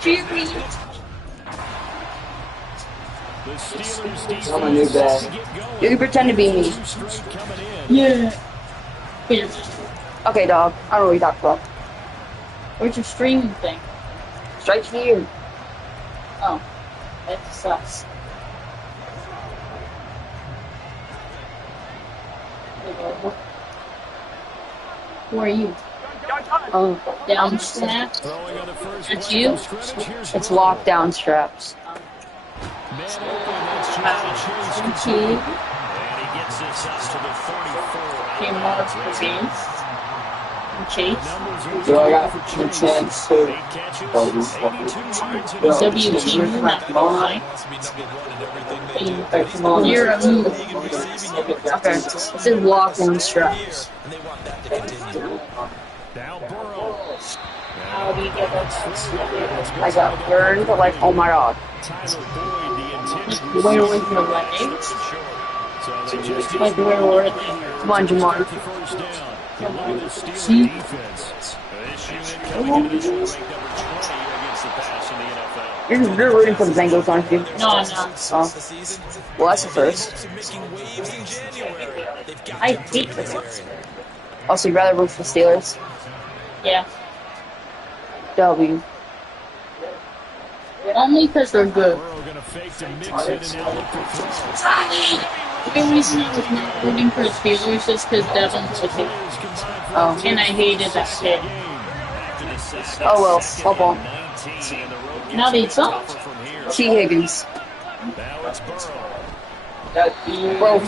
Cheers. The Steelers defense I'm a new bad. You can pretend to be me. Yeah. Okay, dog. I don't know what you're talking about. Where's your streaming thing? It's right here. Oh, that sucks. Who are you? Down snap? That's you? It's lockdown straps. Okay. And he gets this up to the 44. Okay, Mark for Chase. Chase. Yo, I got a chance to. WT. You're a move. Okay. This is lockdown straps. Now Burrow. How do you get that? I got burned, but like, oh my god. Tyler Boyd, the intended Where was your legs? So they just Like, where were they? Come on, Jamar. the first down. You look at the Steelers See? defense. This unit coming into this one ranked number 20 against the pass in the NFL. You're rooting for the Bengals, aren't you? No, I'm not. Oh. Well, that's the first. I hate this. Also, you'd rather root for the Steelers? Yeah. W. Only because they're good. Burrow gonna fake to mix it and now look to throw. The only reason I was not rooting for the Steelers is because Devin was it. Oh. And I hated that kid. Oh well, football. Now they suck. T. Higgins. Now it's Burrow. Bro,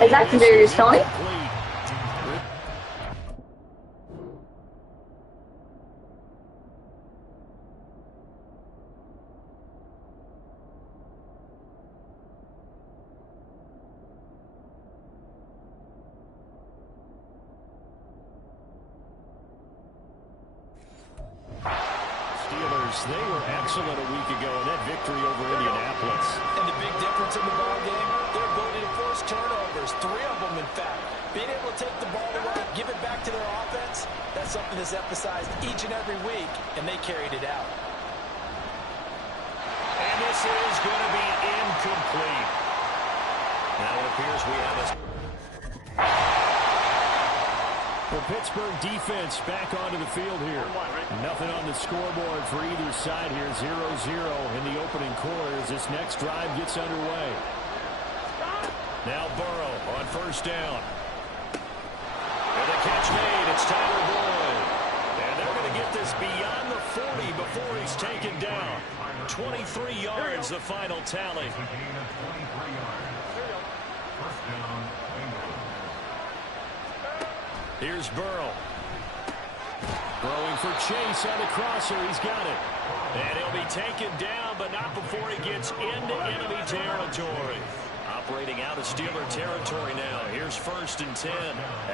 is that Kadarius Tony? They were excellent a week ago in that victory over Indianapolis. And the big difference in the ball game, their ability to force turnovers, 3 of them in fact. Being able to take the ball away, give it back to their offense, that's something that's emphasized each and every week, and they carried it out. And this is going to be incomplete. Now it appears we have a... The Pittsburgh defense back onto the field here. Nothing on the scoreboard for either side here. 0-0 in the opening quarter as this next drive gets underway. Now Burrow on first down. And the catch made. It's Tyler Boyd. And they're going to get this beyond the 40 before he's taken down. 23 yards, the final tally. Here's Burrow. Throwing for Chase on the crosser. He's got it. And he'll be taken down, but not before he gets into enemy territory. Operating out of Steeler territory now. Here's 1st and 10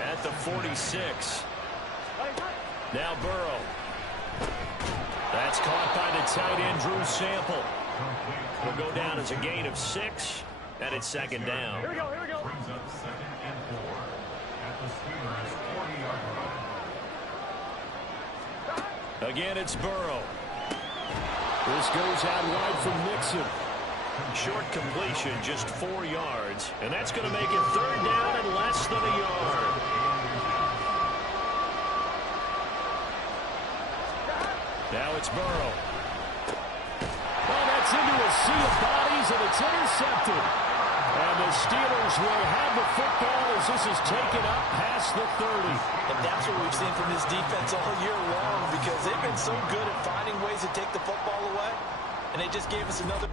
at the 46. Now Burrow. That's caught by the tight end, Drew Sample. Will go down as a gain of 6, and it's 2nd down. Here we go, here we go. Brings up 2nd and 4 at the Steelers' 40-yard line. Again, it's Burrow. This goes out wide from Mixon. Short completion, just 4 yards, and that's going to make it 3rd down and less than a yard. Now it's Burrow. Well, that's into a sea of bodies, and it's intercepted. And the Steelers will have the football as this is taken up past the 30. And that's what we've seen from this defense all year long, because they've been so good at finding ways to take the football away, and they just gave us another...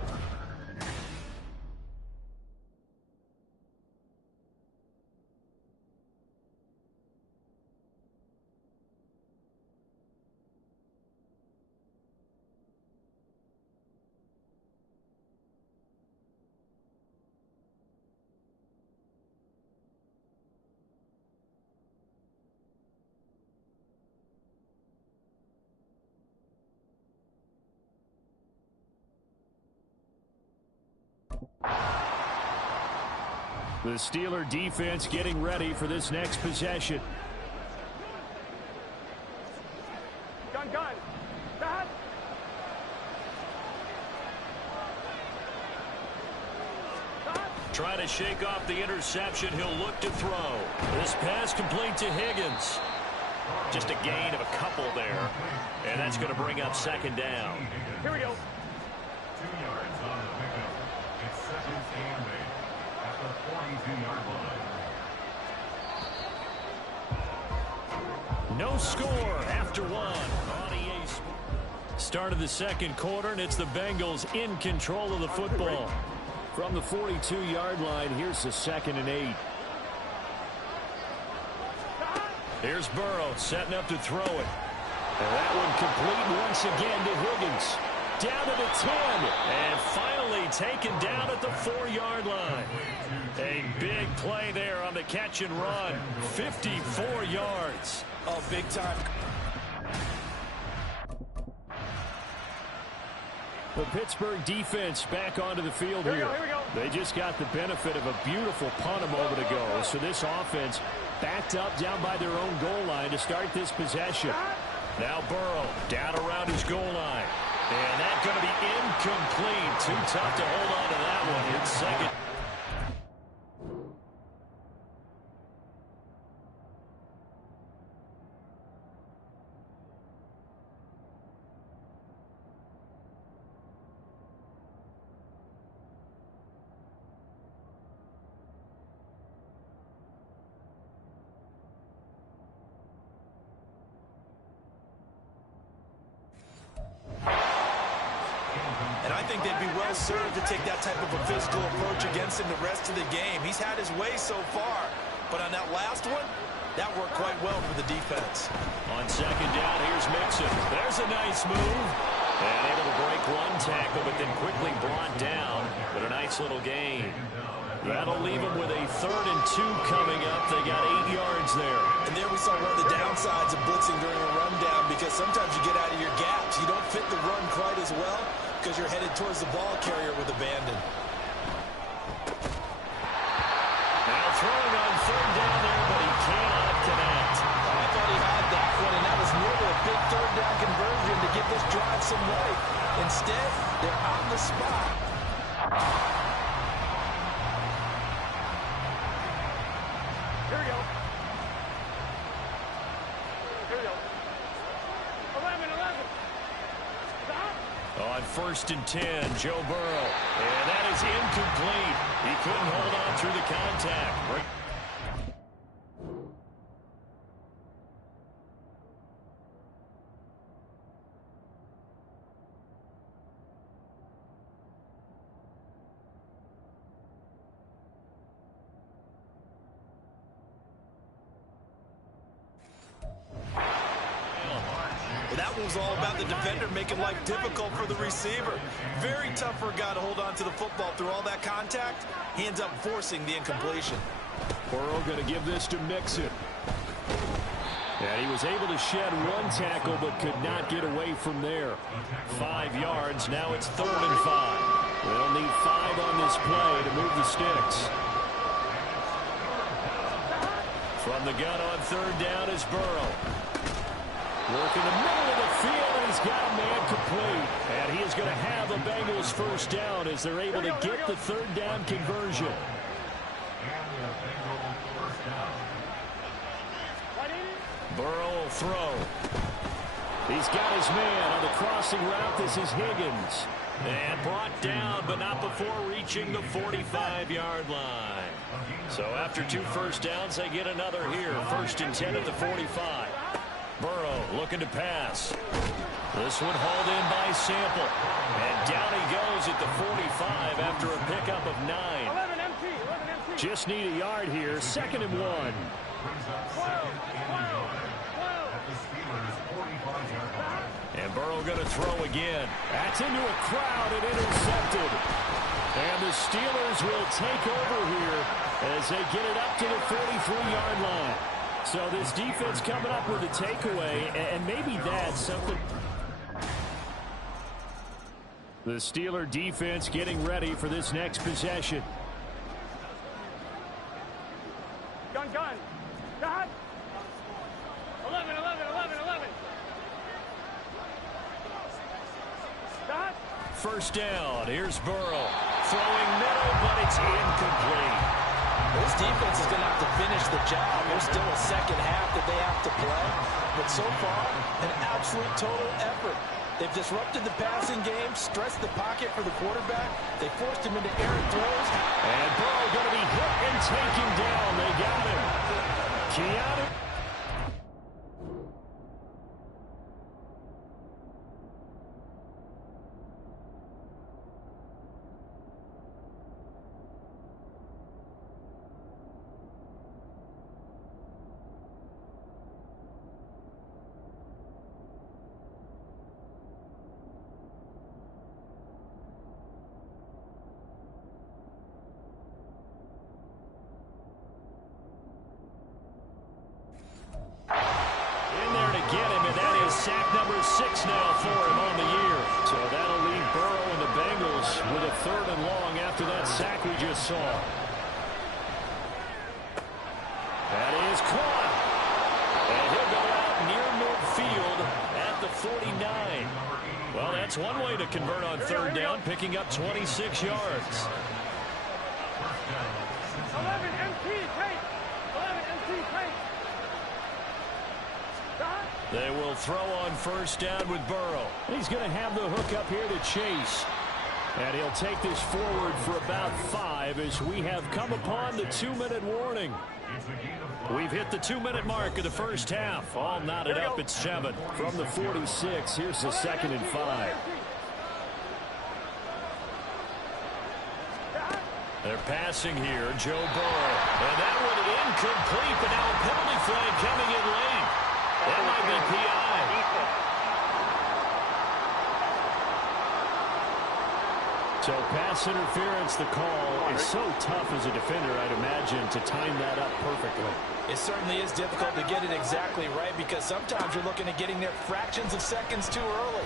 The Steeler defense getting ready for this next possession. Gun. Trying to shake off the interception. He'll look to throw. This pass complete to Higgins. Just a gain of a couple there. And that's going to bring up second down. Here we go. 2 yards on the pickup. It's second and 8 at the 42-yard line. No score after one on EA Sports. Start of the second quarter, and it's the Bengals in control of the football. From the 42-yard line, here's the second and 8. Here's Burrow setting up to throw it. And that one complete once again to Higgins. Down to the 10. And finally taken down at the 4-yard line. A big play there on the catch and run. 54 yards. Oh, big time. The Pittsburgh defense back onto the field here. Here we go. They just got the benefit of a beautiful punt a moment ago. So this offense backed up down by their own goal line to start this possession. Now Burrow down around his goal line. And that's going to be incomplete. Too tough to hold on to that one. It's second. And I think they'd be well served to take that type of a physical approach against him the rest of the game. He's had his way so far, but on that last one, that worked quite well for the defense. On second down, here's Mixon. There's a nice move. And able to break one tackle, but then quickly brought down. But a nice little gain. That'll leave them with a 3rd and 2 coming up. They got 8 yards there. And there we saw one of the downsides of blitzing during a rundown, because sometimes you get out of your gaps. You don't fit the run quite as well because you're headed towards the ball carrier with abandon. Now throwing on 3rd down there, but he cannot connect. I thought he had that one, and that was nearly a big 3rd down conversion to give this drive some life. Instead, they're on the spot. Here we go. Here we go. 11. Stop. On 1st and 10, Joe Burrow. And that is incomplete. He couldn't hold on through the contact. That was all about the defender making life difficult for the receiver. Very tough for a guy to hold on to the football through all that contact. He ends up forcing the incompletion. Burrow going to give this to Mixon. And he was able to shed one tackle but could not get away from there. 5 yards. Now it's 3rd and 5. They'll need 5 on this play to move the sticks. From the gun on 3rd down is Burrow. Working the middle of the field, and he's got a man complete. And he is going to have the Bengals 1st down as they're able to get the 3rd down conversion. Burrow will throw. He's got his man on the crossing route. This is Higgins. And brought down, but not before reaching the 45-yard line. So after 2 first downs, they get another here. 1st and 10 at the 45. Burrow looking to pass. This one hauled in by Sample. And down he goes at the 45 after a pickup of 9. 11 empty. Just need a yard here. 2nd and 1. And Burrow going to throw again. That's into a crowd and intercepted. And the Steelers will take over here as they get it up to the 43-yard line. So this defense coming up with a takeaway, and maybe that's something. The Steeler defense getting ready for this next possession. Gun. Got. 11. Got. 1st down. Here's Burrow. throwing middle, but it's incomplete. This defense is going to have to finish the job. There's still a second half that they have to play. But so far, an absolute total effort. They've disrupted the passing game, stressed the pocket for the quarterback. They forced him into errant throws. And Burrow going to be hit and taken down. They got him. Keanu. Sack number 6 now for him on the year. So that'll leave Burrow and the Bengals with a 3rd and long after that sack we just saw. That is caught. And he'll go out near midfield at the 49. Well, that's one way to convert on 3rd down, picking up 26 yards. 11 MT take. 11 MT take. They will throw on 1st down with Burrow. He's going to have the hook up here to Chase. And he'll take this forward for about 5 as we have come upon the 2-minute warning. We've hit the 2-minute mark of the first half. All knotted up at 7 from the 46. Here's the 2nd and 5. They're passing here, Joe Burrow. And that one incomplete, but now a penalty flag coming in late. That might be PI. So pass interference, the call is so tough as a defender, I'd imagine, to time that up perfectly. It certainly is difficult to get it exactly right because sometimes you're looking at getting there fractions of seconds too early.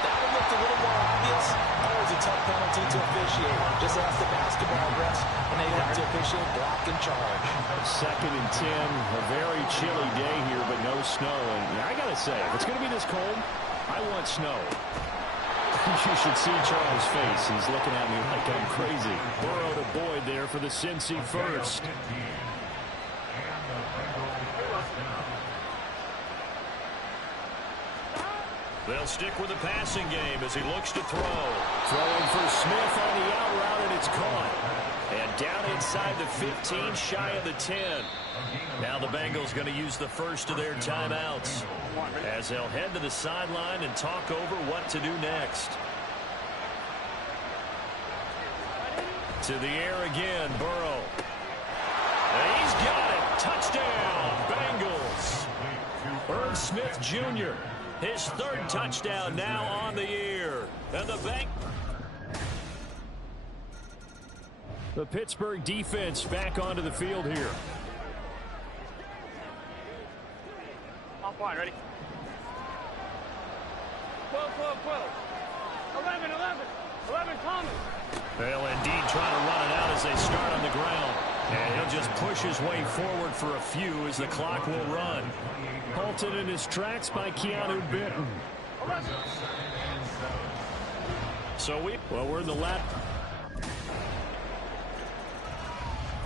That one looked a little more obvious. Always a tough penalty to officiate. Just ask the basketball refs, and they have to officiate block and charge. 2nd and 10, a very chilly day here, but no snow. And I got to say, if it's going to be this cold, I want snow. You should see Charles' face. He's looking at me like I'm crazy. Burrow to Boyd there for the Cincy 1st. They'll stick with the passing game as he looks to throw. Throwing for Smith on the out route, and it's caught. And down inside the 15, shy of the 10. Now the Bengals going to use the first of their timeouts as they'll head to the sideline and talk over what to do next. To the air again, Burrow. And he's got it. Touchdown, Bengals. Irv Smith Jr., his 3rd touchdown now on the year. And the Pittsburgh defense back onto the field here. On point, ready? 12, 12, 12. 11, 11. 11 Thomas. They'll indeed try to run it out as they start on the ground. And he'll just push his way forward for a few as the clock will run. Halted in his tracks by Keanu Benton. So we're in the lap.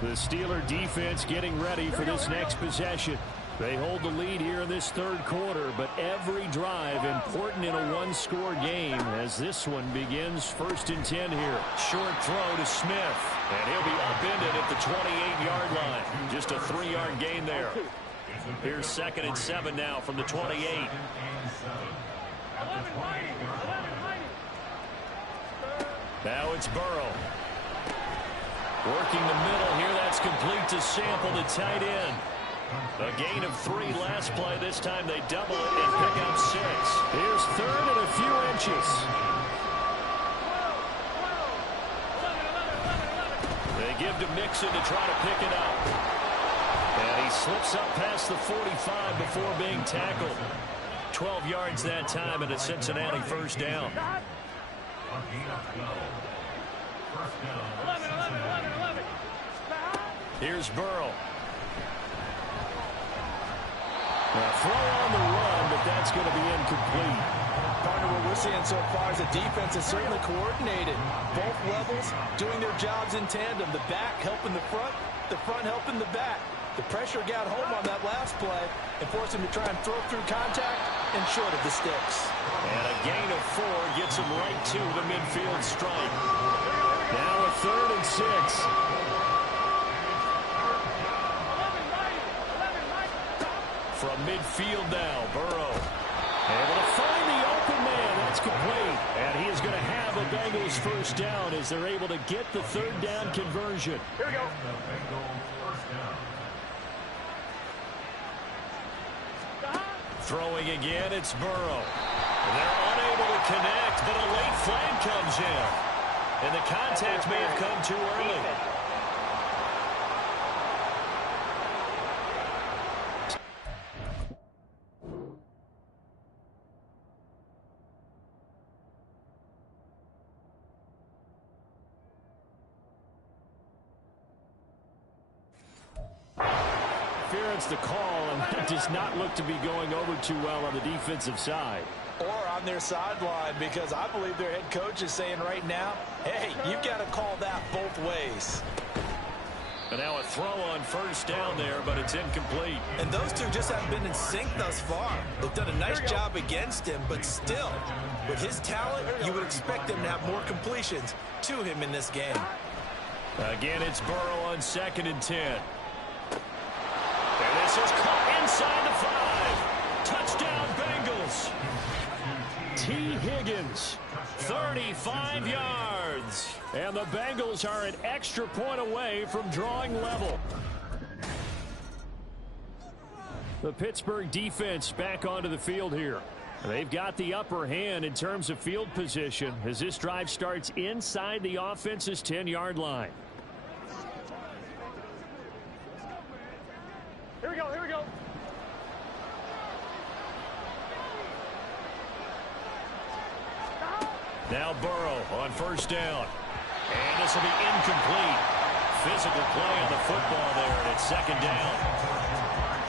The Steeler defense getting ready for this next possession. They hold the lead here in this 3rd quarter, but every drive important in a one-score game as this one begins 1st and 10 here. Short throw to Smith, and he'll be upended at the 28-yard line. Just a 3-yard gain there. Here's 2nd and 7 now from the 28. Now it's Burrow. Working the middle here, that's complete to Sample, the tight end. A gain of 3 last play. This time they double it and pick up 6. Here's 3rd and a few inches. They give to Mixon to try to pick it up. And he slips up past the 45 before being tackled. 12 yards that time and a Cincinnati 1st down. 11. Here's Burrow. A throw on the run, but that's going to be incomplete. Partner, what we're seeing so far is the defense is certainly coordinated. Both levels doing their jobs in tandem. The back helping the front helping the back. The pressure got home on that last play and forced him to try and throw through contact and short of the sticks. And a gain of 4 gets him right to the midfield stripe. Now a 3rd and 6. From midfield now, Burrow able to find the open man. That's complete. And he is going to have a Bengals first down as they're able to get the 3rd down conversion. Here we go. The Bengals first down. Throwing again, it's Burrow. They're unable to connect, but a late flag comes in. And the contact may have come too early. Interference the call, and that does not look to be going over too well on the defensive side. Or on their sideline, because I believe their head coach is saying right now, hey, you've got to call that both ways. And now a throw on first down there, but it's incomplete. And those two just haven't been in sync thus far. They've done a nice job against him, but still, with his talent, you would expect him to have more completions to him in this game. Again, it's Burrow on 2nd and 10. And this is caught inside the 5. Touchdown, Bengals. T. Higgins, 35 yards. And the Bengals are an extra point away from drawing level. The Pittsburgh defense back onto the field here. They've got the upper hand in terms of field position as this drive starts inside the offense's 10-yard line. Here we go, here we go. Now Burrow on first down. And this will be incomplete. Physical play on the football there, and it's 2nd down.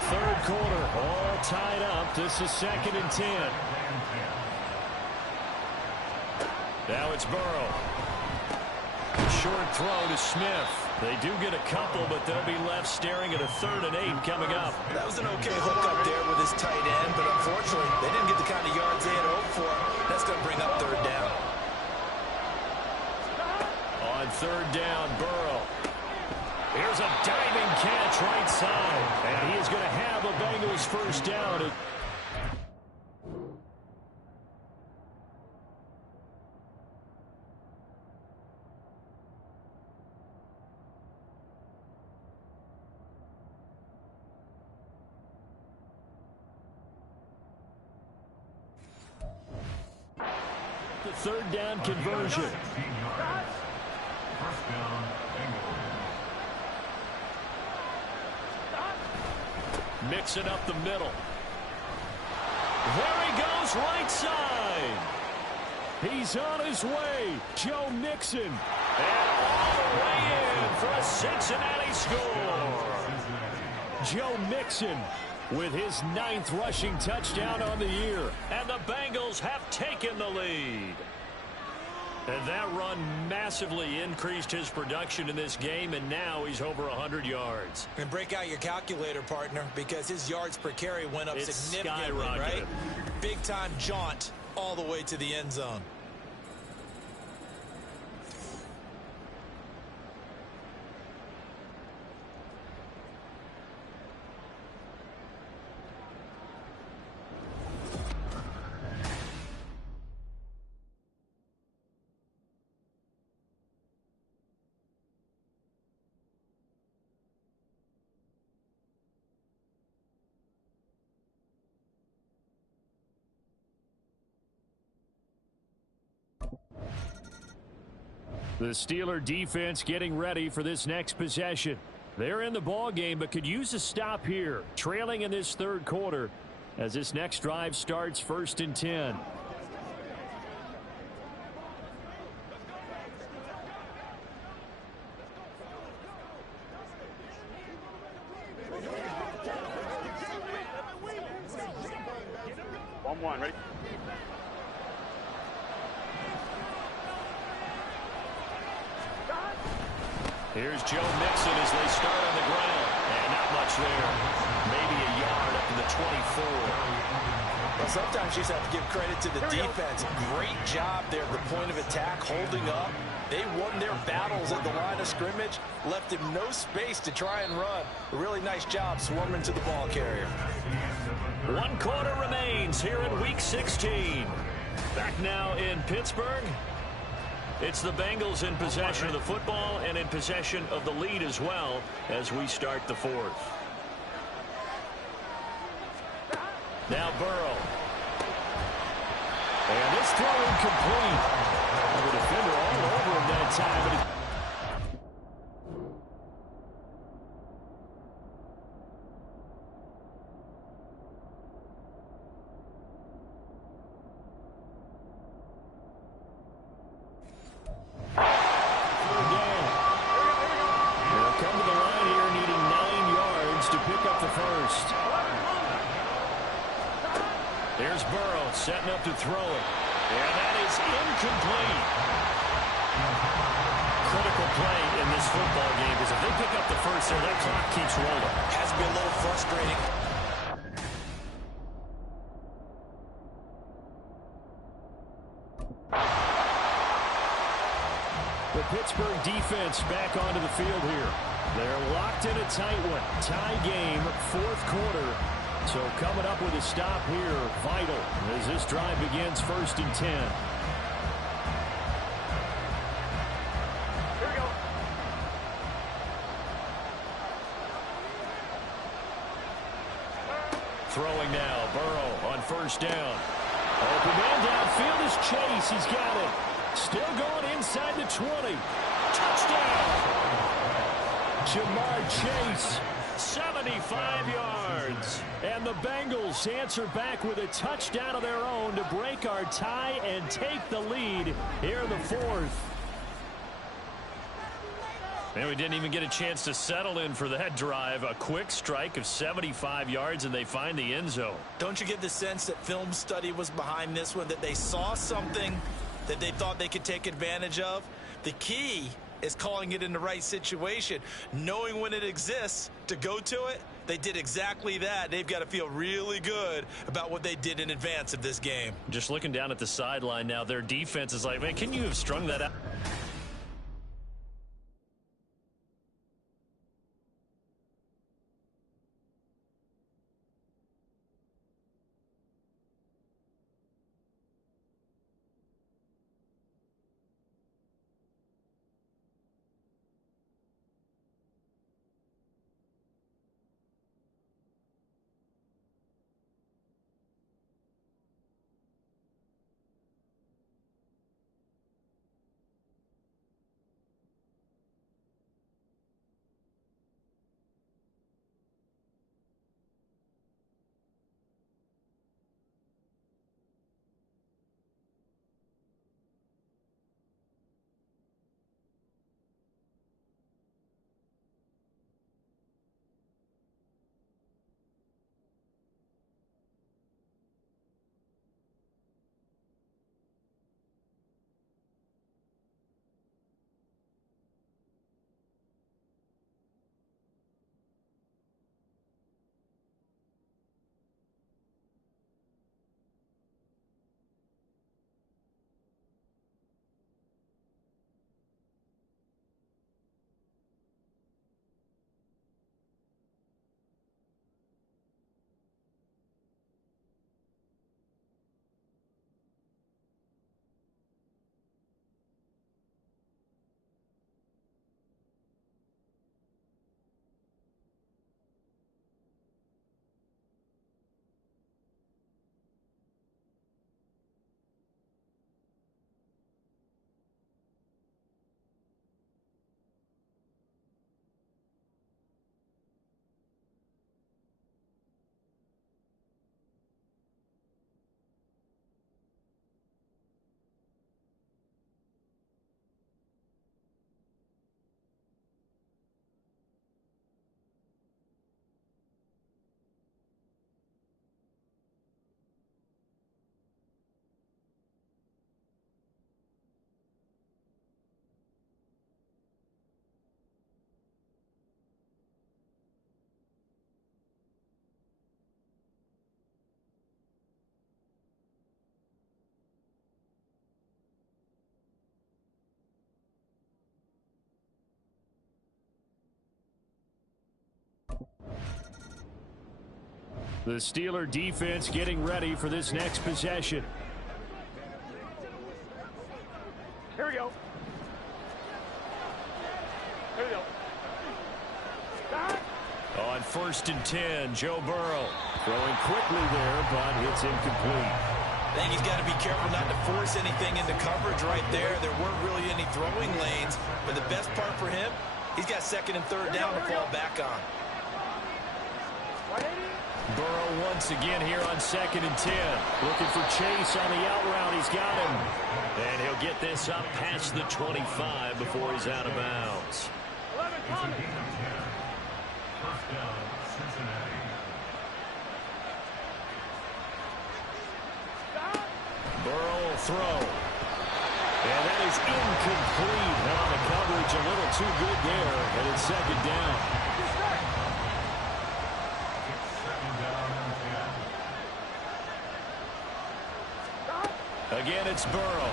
3rd quarter, all tied up. This is 2nd and 10. Now it's Burrow. Short throw to Smith. They do get a couple, but they'll be left staring at a 3rd and 8 coming up. That was an okay hook up there with his tight end, but unfortunately, they didn't get the kind of yards they had hoped for. That's going to bring up 3rd down. On 3rd down, Burrow. Here's a diving catch right side, and he is going to have a Bengals first down. The 3rd down conversion. 15 yards. First down, Bengals. Mixing up the middle. There he goes, right side. He's on his way. Joe Mixon. And all the way in for a Cincinnati score. Joe Mixon with his 9th rushing touchdown on the year. And the Bengals have taken the lead. And that run massively increased his production in this game, and now he's over 100 yards. And break out your calculator, partner, because his yards per carry went up It's significantly, skyrocketed. right? Big-time jaunt all the way to the end zone. The Steeler defense getting ready for this next possession. They're in the ball game, but could use a stop here, trailing in this 3rd quarter as this next drive starts 1st and 10. One, ready? Here's Joe Mixon as they start on the ground. And not much there. Maybe a yard up to the 24. Well, sometimes you just have to give credit to the defense. Great job there at the point of attack, holding up. They won their battles at the line of scrimmage, left him no space to try and run. A really nice job swarming to the ball carrier. 1 quarter remains here in Week 16. Back now in Pittsburgh. It's the Bengals in possession of the football and in possession of the lead as well as we start the fourth. Now Burrow. And this throw incomplete. The defender all over him that time. But here's Burrow setting up to throw it. And that is incomplete. Critical play in this football game because if they pick up the first there, that clock keeps rolling. Has to be a little frustrating. The Pittsburgh defense back onto the field here. They're locked in a tight one. Tie game, fourth quarter. So coming up with a stop here, vital, as this drive begins 1st and 10. Here we go. Throwing now, Burrow on 1st down. Open man downfield is Chase. He's got it. Still going inside the 20. Touchdown! Jamar Chase. 75 yards. And the Bengals answer back with a touchdown of their own to break our tie and take the lead here in the fourth. And we didn't even get a chance to settle in for that drive. A quick strike of 75 yards, and they find the end zone. Don't you get the sense that film study was behind this one, that they saw something that they thought they could take advantage of? The key is calling it in the right situation, knowing when it exists to go to it. They did exactly that. They've got to feel really good about what they did in advance of this game. Just looking down at the sideline now, their defense is like, man, can you have strung that out? The Steeler defense getting ready for this next possession. Here we go. Here we go. On 1st and 10, Joe Burrow throwing quickly there, but it's incomplete. I think he's got to be careful not to force anything into coverage right there. There weren't really any throwing lanes, but the best part for him, he's got 2nd and 3rd down to fall back on. Burrow once again here on 2nd and 10. Looking for Chase on the out route. He's got him. And he'll get this up past the 25 before he's out of bounds. 11, Tommy. First down, Cincinnati. Burrow will throw. And that is incomplete. Now the coverage a little too good there. And it's 2nd down. Again, it's Burrow.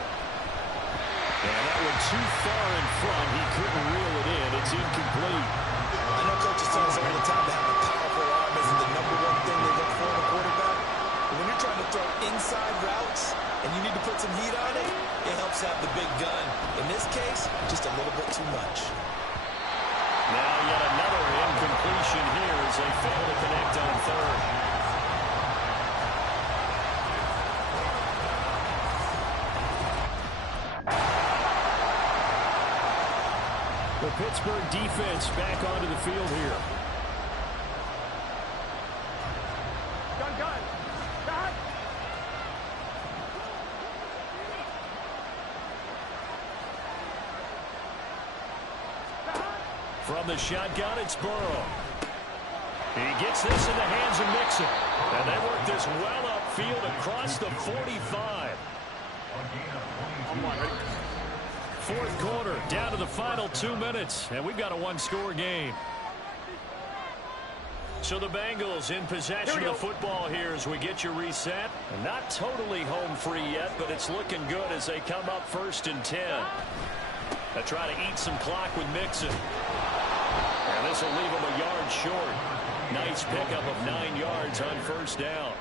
And that one too far in front. He couldn't reel it in. It's incomplete. I know coaches tell us all the time that having a powerful arm isn't the #1 thing they look for in a quarterback. But when you're trying to throw inside routes and you need to put some heat on it, it helps have the big gun. In this case, just a little bit too much. Now yet another incompletion here as they fail to connect on 3rd. The Pittsburgh defense back onto the field here. Gun. Got. From the shotgun, it's Burrow. He gets this in the hands of Mixon. And they work this well upfield across the 45. 4th quarter, down to the final 2 minutes, and we've got a one-score game. So the Bengals in possession of the football here as we get you reset. And not totally home free yet, but it's looking good as they come up 1st and 10. They try to eat some clock with Mixon. And this will leave them a yard short. Nice pickup of 9 yards on 1st down.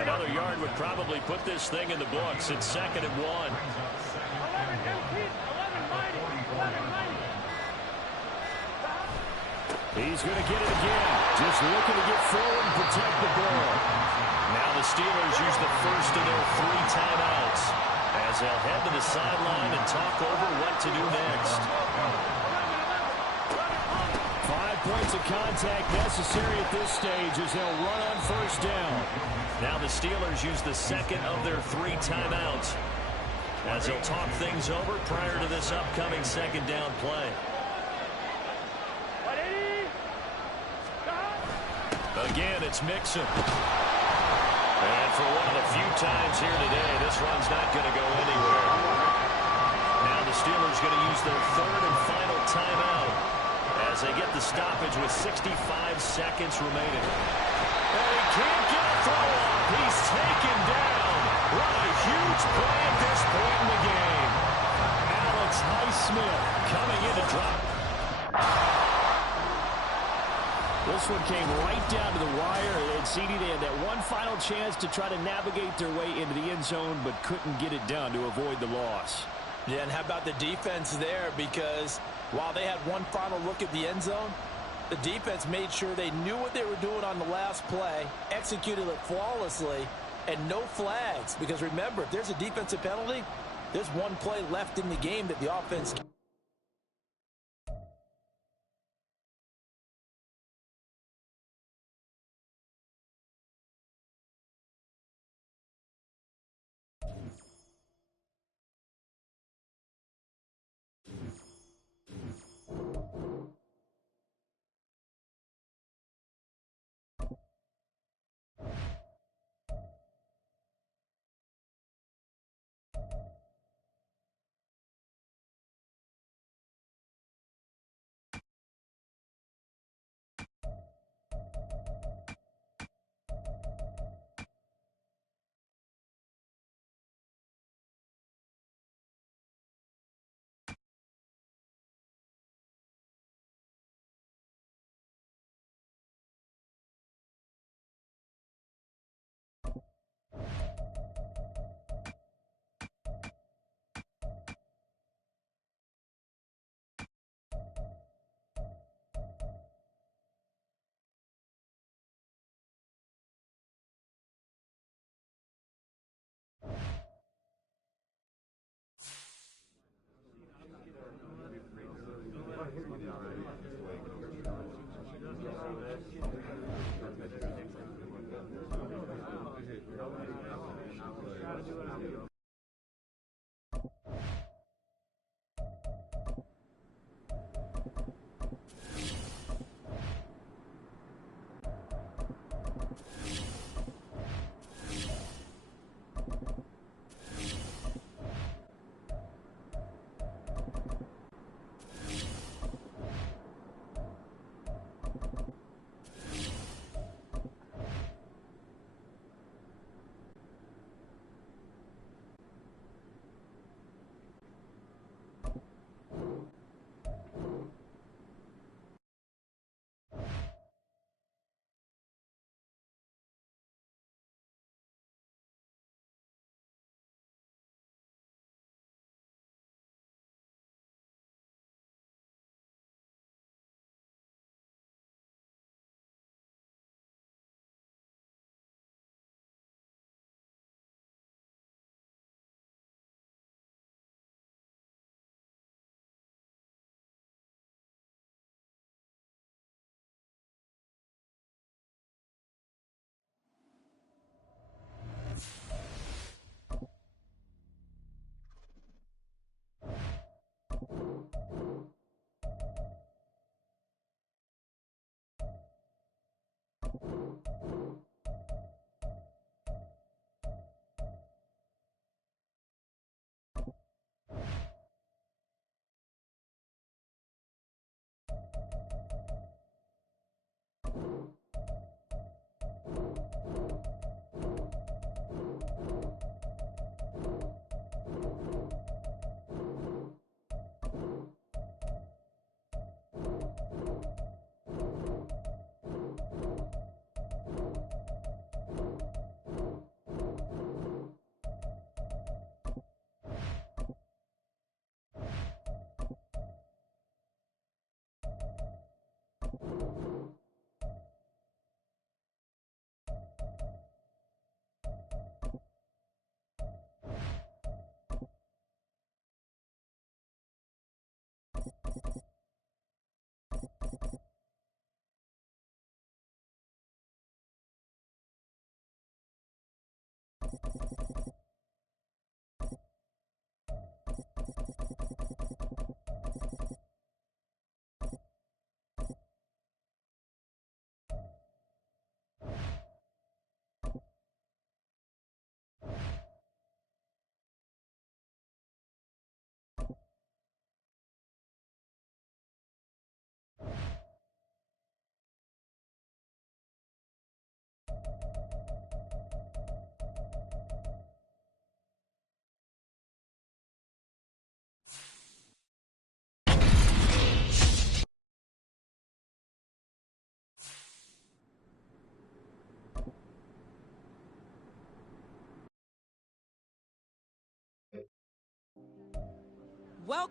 Another yard would probably put this thing in the books. It's 2nd and 1. 11, He's going to get it again. Just looking to get forward and protect the ball. Now the Steelers use the first of their 3 timeouts as they'll head to the sideline and talk over what to do next. 5 points of contact necessary at this stage as they'll run on 1st down. Now the Steelers use the 2nd of their 3 timeouts as they'll talk things over prior to this upcoming 2nd down play. Again, it's Mixon. And for one of the few times here today, this run's not going to go anywhere. Now the Steelers going to use their 3rd and final timeout as they get the stoppage with 65 seconds remaining. And he can't get a throw off. He's taken down. What a huge play at this point in the game. Alex Highsmith coming in to drop. This one came right down to the wire, and CD, they had that one final chance to try to navigate their way into the end zone, but couldn't get it done to avoid the loss. Yeah, and how about the defense there? Because while they had one final look at the end zone, the defense made sure they knew what they were doing on the last play, executed it flawlessly, and no flags. Because remember, if there's a defensive penalty, there's one play left in the game that the offense Well.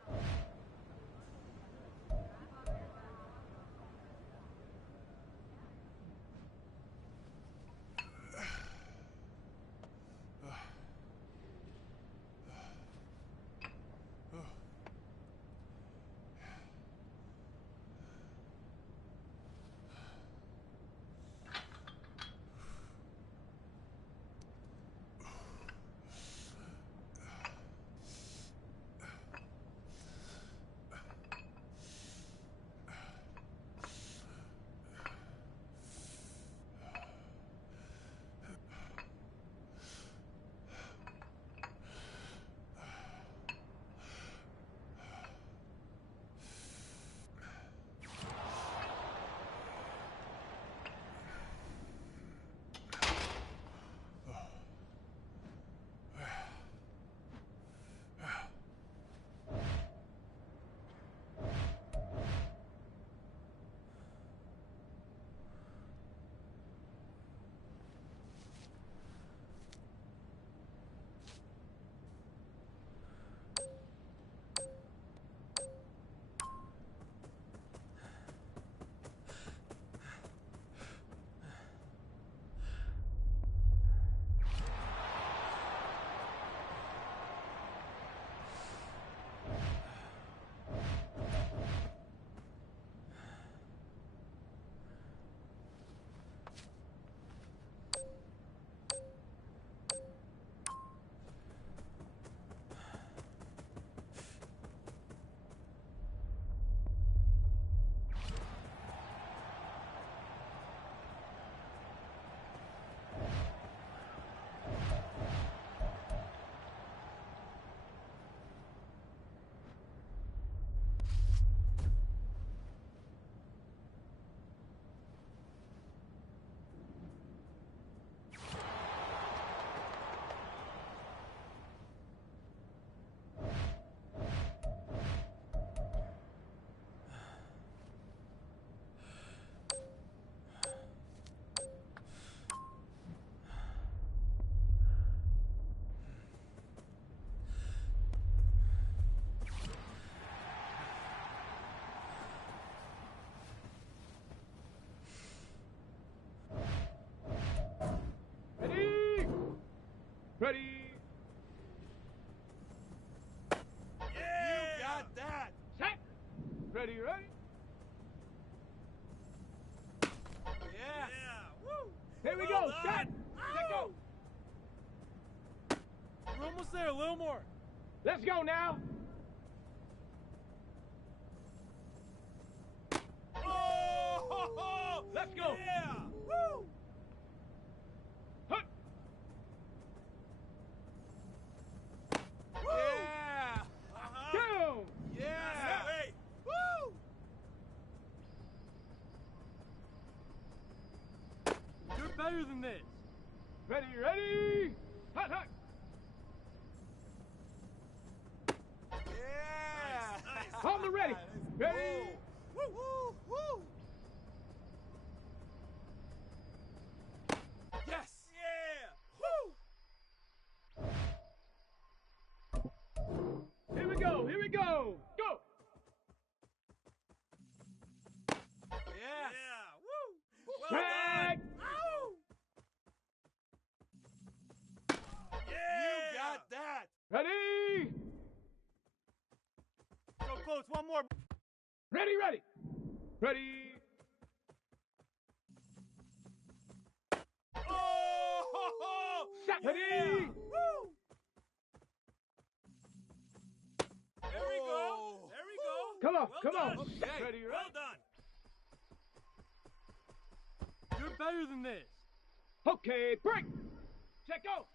Ready, ready? Yeah. Woo. Here we Well go. done. Set. Let go. We're almost there. A little more. Let's go now. Oh! Let's go. Yeah. Woo. Hut. Woo. Yeah. Down. Yeah. Hey. Woo. You're better than this. Ready, ready? Hut, hut. Yeah. Nice. On the ready. Ready? Woo. Woo. Woo. Yes. Yeah. Woo. Here we go. Here we go. Go. Yes. Yeah. Woo. Well Drag. done. Ow. Yeah. You got that. Ready? So close. One more. Ready, ready. Ready. Oh! Set. Yeah. Ready? Woo! There we go. There we go. Come on, Well come done. on. Okay. Ready, Well ready? done. You're better than this. Okay, break. Check go.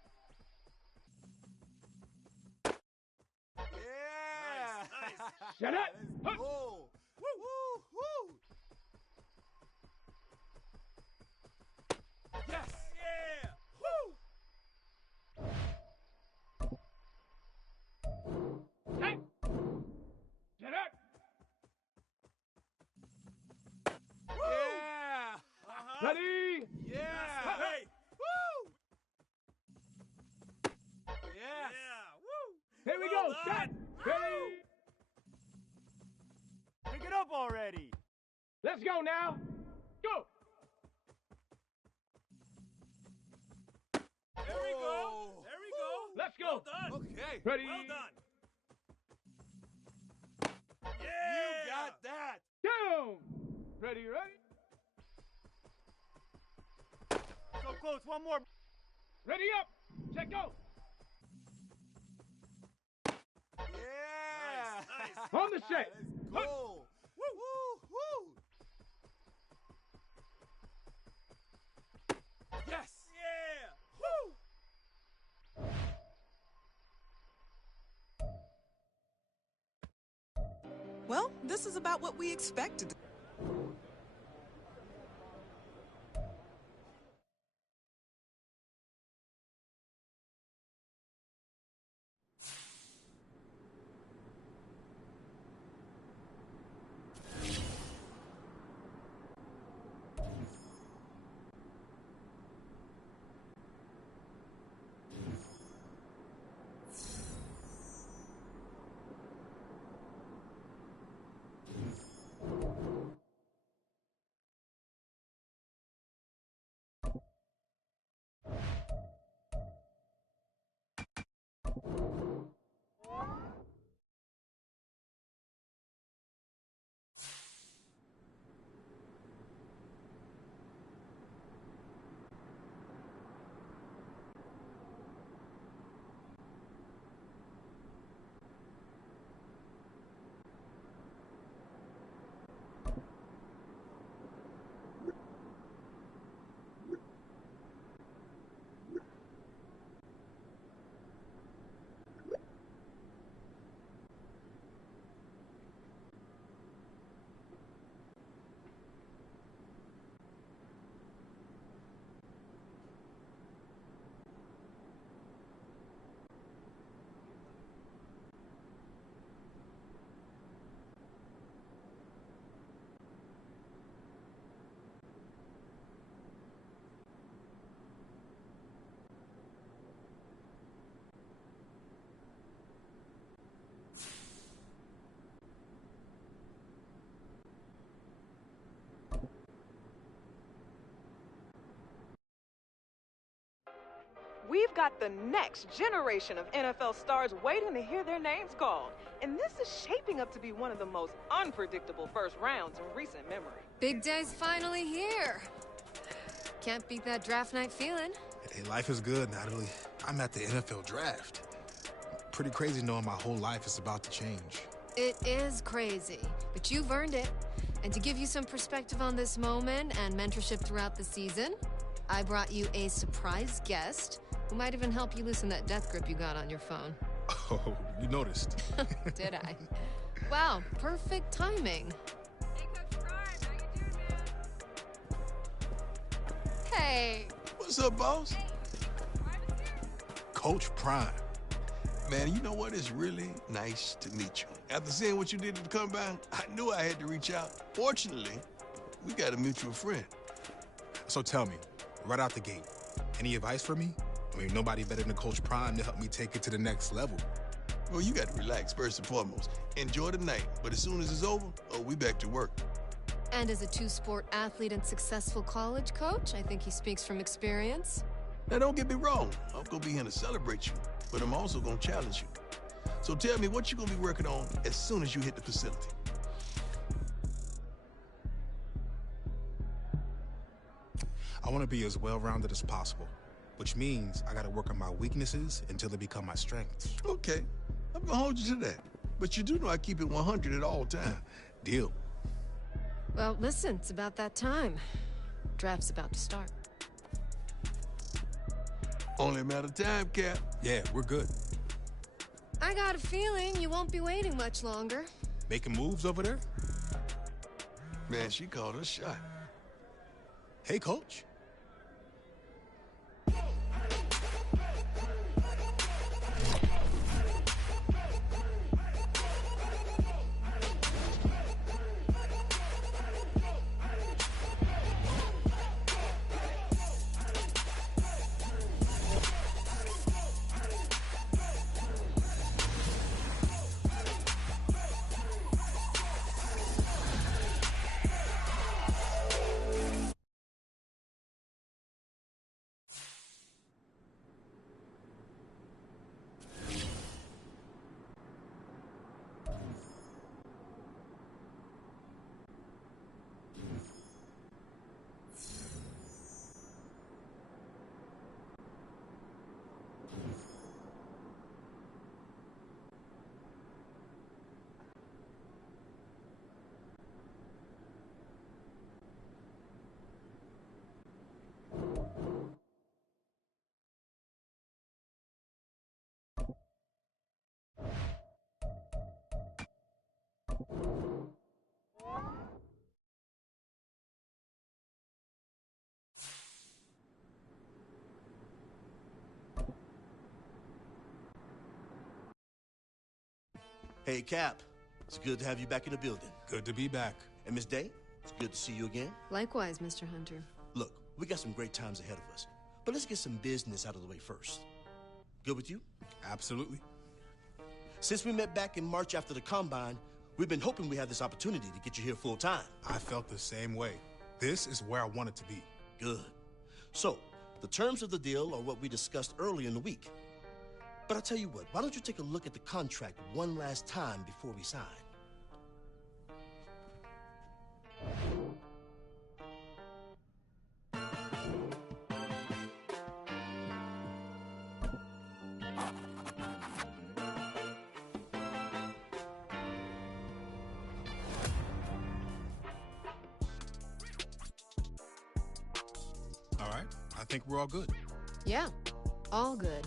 Yeah. Nice. Shut up. Let's go. Woo, woo, woo. Yes. Yeah. Woo. Hey. Shut up. Yeah. Ready? Yeah. Hey. Woo. Yes. Yeah. Woo. Here we Well go. done. Set. Ready? Pick it up already. Let's go now. Go. There we go. There we go. Let's go. Well done. Okay. Ready? Well done. Yeah. You got that. Down. Ready, ready? So close. One more. Ready up. Check go. Yeah. Nice. On the set. Let's go. Woo, woo, woo. Yes. Yeah. Woo. Well, this is about what we expected. got the next generation of NFL stars waiting to hear their names called. And this is shaping up to be one of the most unpredictable first rounds in recent memory. Big day's finally here. Can't beat that draft night feeling. Hey, life is good, Natalie. I'm at the NFL draft. Pretty crazy knowing my whole life is about to change. It is crazy, but you've earned it. And to give you some perspective on this moment and mentorship throughout the season, I brought you a surprise guest who might even help you loosen that death grip you got on your phone. Oh, you noticed. Did I? Wow, perfect timing. Hey, Coach Prime, how you doing, man? Hey. What's up, boss? Hey, Prime is here. Coach Prime. Man, you know what? It's really nice to meet you. After seeing what you did at the combine, I knew I had to reach out. Fortunately, we got a mutual friend. So tell me, right out the gate, any advice for me? I mean, nobody better than Coach Prime to help me take it to the next level. Well, you got to relax first and foremost. Enjoy the night, but as soon as it's over, we back to work. And as a two-sport athlete and successful college coach, I think he speaks from experience. Now, don't get me wrong. I'm going to be here to celebrate you, but I'm also going to challenge you. So tell me what you're going to be working on as soon as you hit the facility. I want to be as well-rounded as possible, which means I got to work on my weaknesses until they become my strengths. Okay, I'm going to hold you to that. But you do know I keep it 100 at all times. Deal. Well, listen, it's about that time. Draft's about to start. Only a matter of time, Cap. Yeah, we're good. I got a feeling you won't be waiting much longer. Making moves over there? Man, she called a shot. Hey, Coach. Hey, Cap. It's good to have you back in the building. Good to be back. And Miss Day, it's good to see you again. Likewise, Mr. Hunter. Look, we got some great times ahead of us, but let's get some business out of the way first. Good with you? Absolutely. Since we met back in March after the Combine, we've been hoping we had this opportunity to get you here full time. I felt the same way. This is where I wanted to be. Good. So, the terms of the deal are what we discussed earlier in the week. But I'll tell you what, why don't you take a look at the contract one last time before we sign? All right, I think we're all good. Yeah, all good.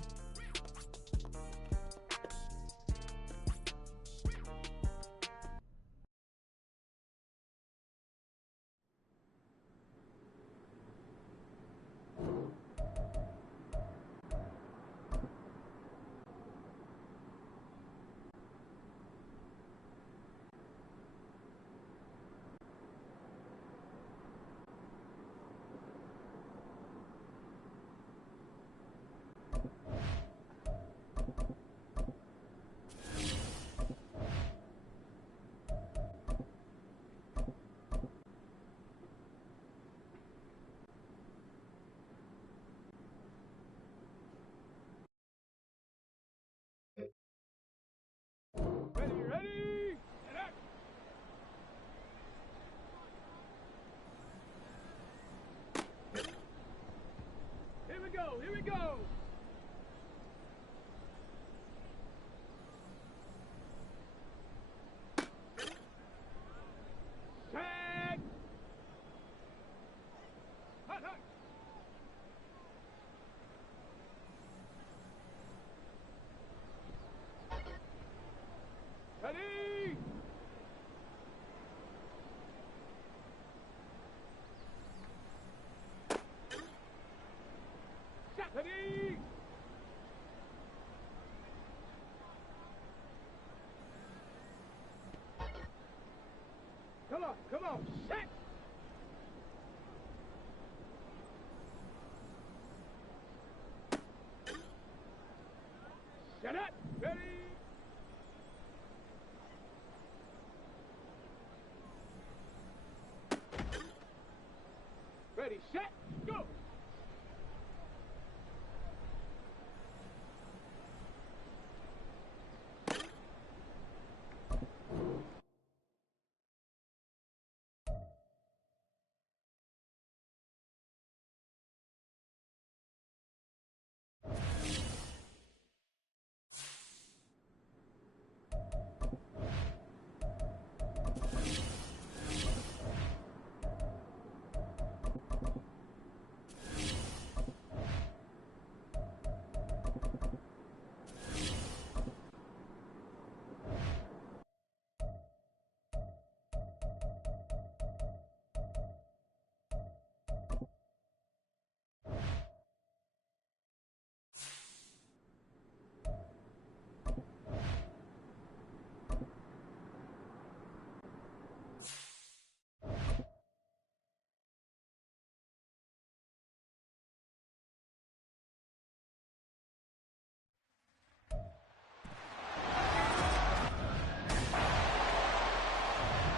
Cadet, ready. Ready, set, go.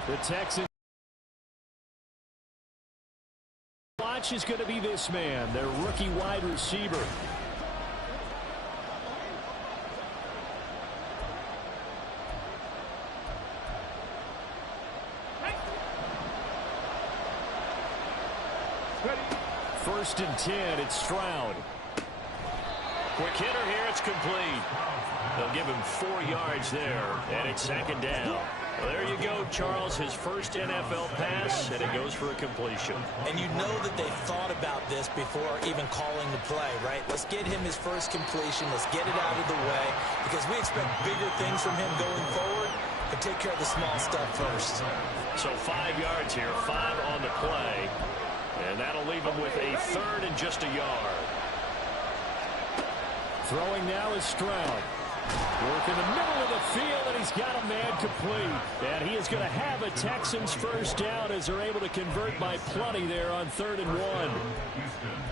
The Texans watch is going to be this man, their rookie wide receiver. First and 10, it's Stroud. Quick hitter here, it's complete. They'll give him 4 yards there, and it's second down. Well, there you go, Charles, his first NFL pass, and it goes for a completion. And you know that they thought about this before even calling the play, right? Let's get him his first completion. Let's get it out of the way, because we expect bigger things from him going forward, but take care of the small stuff first. So 5 yards here, 5 on the play, and that'll leave him with a third and just a yard. Throwing now is Stroud. Work in the middle of the field, and he's got a man complete. And he is going to have a Texans first down as they're able to convert by plenty there on 3rd and 1.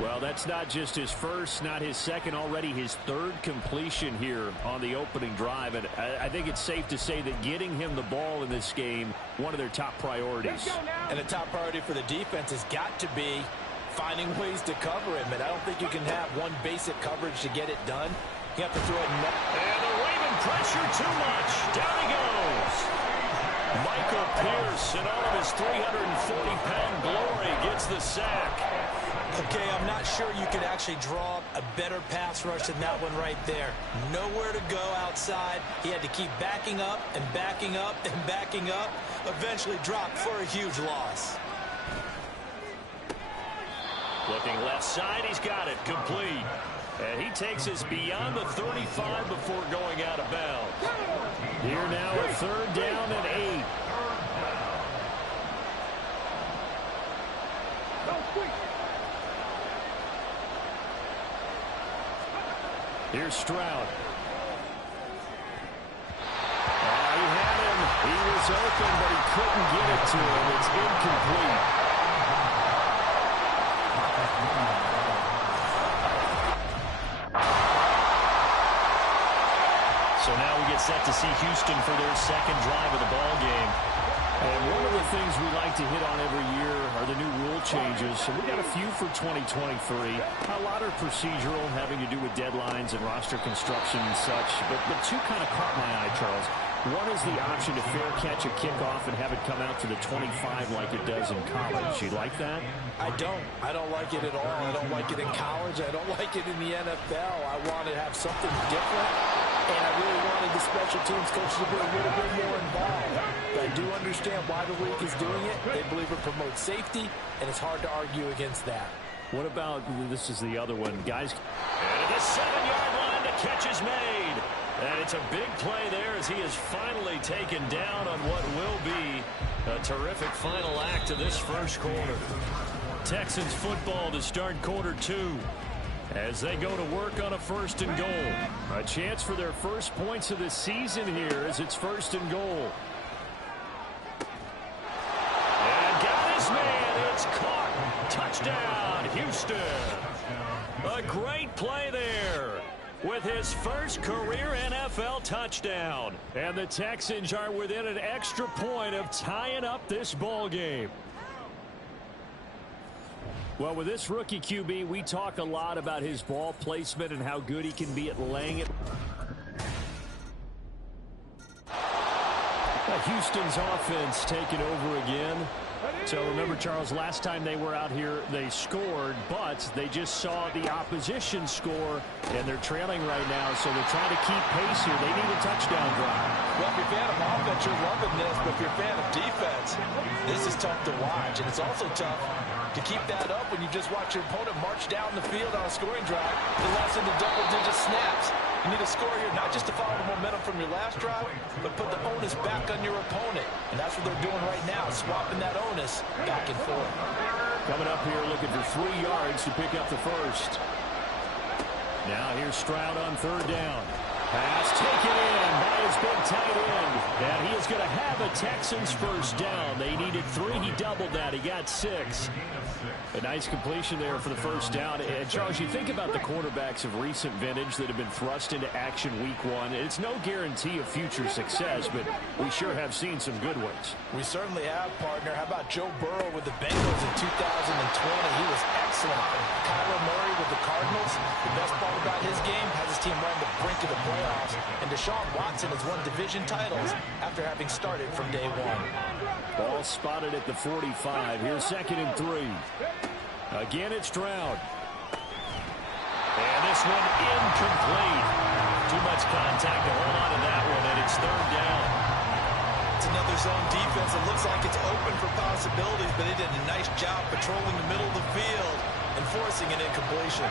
Well, that's not just his first, not his second, already his third completion here on the opening drive. And I think it's safe to say that getting him the ball in this game, one of their top priorities. And the top priority for the defense has got to be finding ways to cover him. And I don't think you can have one basic coverage to get it done. You have to throw it. And the Raven pressure too much. Down he goes. Michael Pierce in all of his 340-pound glory gets the sack. Okay, I'm not sure you could actually draw up a better pass rush than that one right there. Nowhere to go outside. He had to keep backing up and backing up and backing up. Eventually dropped for a huge loss. Looking left side, he's got it. Complete. And he takes us beyond the 35 before going out of bounds. Here now a 3rd down and 8. Here's Stroud. He had him. He was open, but he couldn't get it to him. It's incomplete. So now we get set to see Houston for their second drive of the ball game. And one of the things we like to hit on every year are the new rule changes. So we got a few for 2023. A lot are procedural, having to do with deadlines and roster construction and such. But two kind of caught my eye, Charles. One is the option to fair catch a kickoff and have it come out to the 25 like it does in college. You like that? I don't. I don't like it at all. I don't like it in college. I don't like it in the NFL. I want to have something different. And I really wanted the special teams coach to be a little bit more involved. But I do understand why the league is doing it. They believe it promotes safety, and it's hard to argue against that. What about, this is the other one, guys. And at the 7-yard line, the catch is made. And it's a big play there as he is finally taken down on what will be a terrific final act of this first quarter. Texans football to start quarter 2. As they go to work on a 1st and goal. A chance for their first points of the season here as it's 1st and goal. And got his man. It's caught. Touchdown, Houston. A great play there. with his first career NFL touchdown. And the Texans are within an extra point of tying up this ball game. Well, with this rookie QB, we talk a lot about his ball placement and how good he can be at laying it. Houston's offense taking over again. So remember, Charles, last time they were out here, they scored, but they just saw the opposition score, and they're trailing right now, so they're trying to keep pace here. They need a touchdown drive. Well, if you're a fan of offense, you're loving this, but if you're a fan of defense, this is tough to watch, and it's also tough to keep that up when you just watch your opponent march down the field on a scoring drive to less than the double-digit snaps. You need a score here, not just to follow the momentum from your last drive, but put the onus back on your opponent. And that's what they're doing right now, swapping that onus back and forth. Coming up here looking for 3 yards to pick up the first. Now here's Stroud on third down. Pass taken in by his big tight end. And he is going to have a Texans first down. They needed 3. He doubled that. He got 6. A nice completion there for the first down. And Charles, you think about the quarterbacks of recent vintage that have been thrust into action week 1. It's no guarantee of future success, but we sure have seen some good ones. We certainly have, partner. How about Joe Burrow with the Bengals in 2020? He was excellent. Kyler Murray with the Cardinals. The best part about his game has his team right on the brink of the playoffs. And Deshaun Watson has won division titles after having started from day 1. Ball spotted at the 45. Here's 2nd and 3. Again, it's Stroud. And this one incomplete. Too much contact to hold on to that one, and it's 3rd down. It's another zone defense. It looks like it's open for possibilities, but they did a nice job patrolling the middle of the field and forcing an incompletion.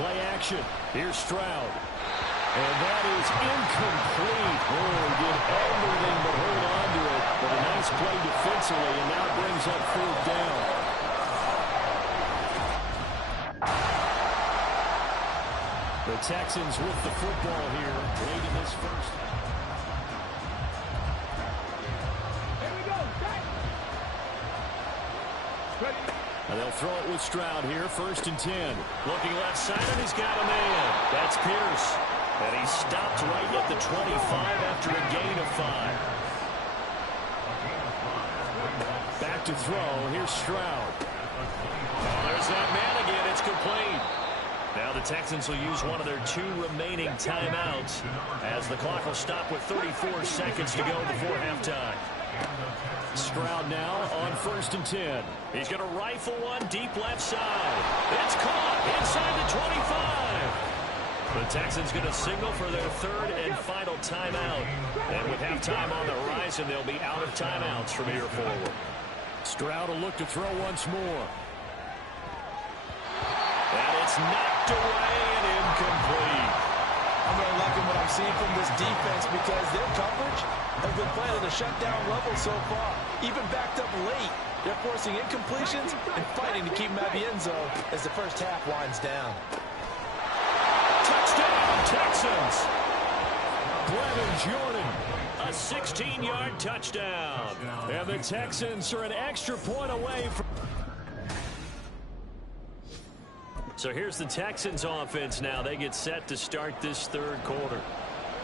Play action. Here's Stroud. And that is incomplete. Oh, he did everything but hold on to it. But a nice play defensively, and now brings up 4th down. The Texans with the football here late in this first. Here we go. Ready. And they'll throw it with Stroud here. 1st and 10. Looking left side, and he's got a man. That's Pierce. And he stopped right at the 25 after a gain of 5. Back to throw. Here's Stroud. Oh, there's that man again. It's complete. Now the Texans will use one of their 2 remaining timeouts as the clock will stop with 34 seconds to go before halftime. Stroud now on 1st and 10. He's going to rifle one deep left side. It's caught inside the 25. The Texans going to signal for their 3rd and final timeout. And with halftime on the horizon, they'll be out of timeouts from here forward. Stroud will look to throw once more. And it's knocked away and incomplete. I'm really liking what I'm seeing from this defense because their coverage has been playing at a shutdown level so far. Even backed up late, they're forcing incompletions and fighting to keep them out of the end zone as the first half winds down. Touchdown, Texans! Brevin Jordan, a 16-yard touchdown. And the Texans are an extra point away from... So here's the Texans offense now. They get set to start this 3rd quarter.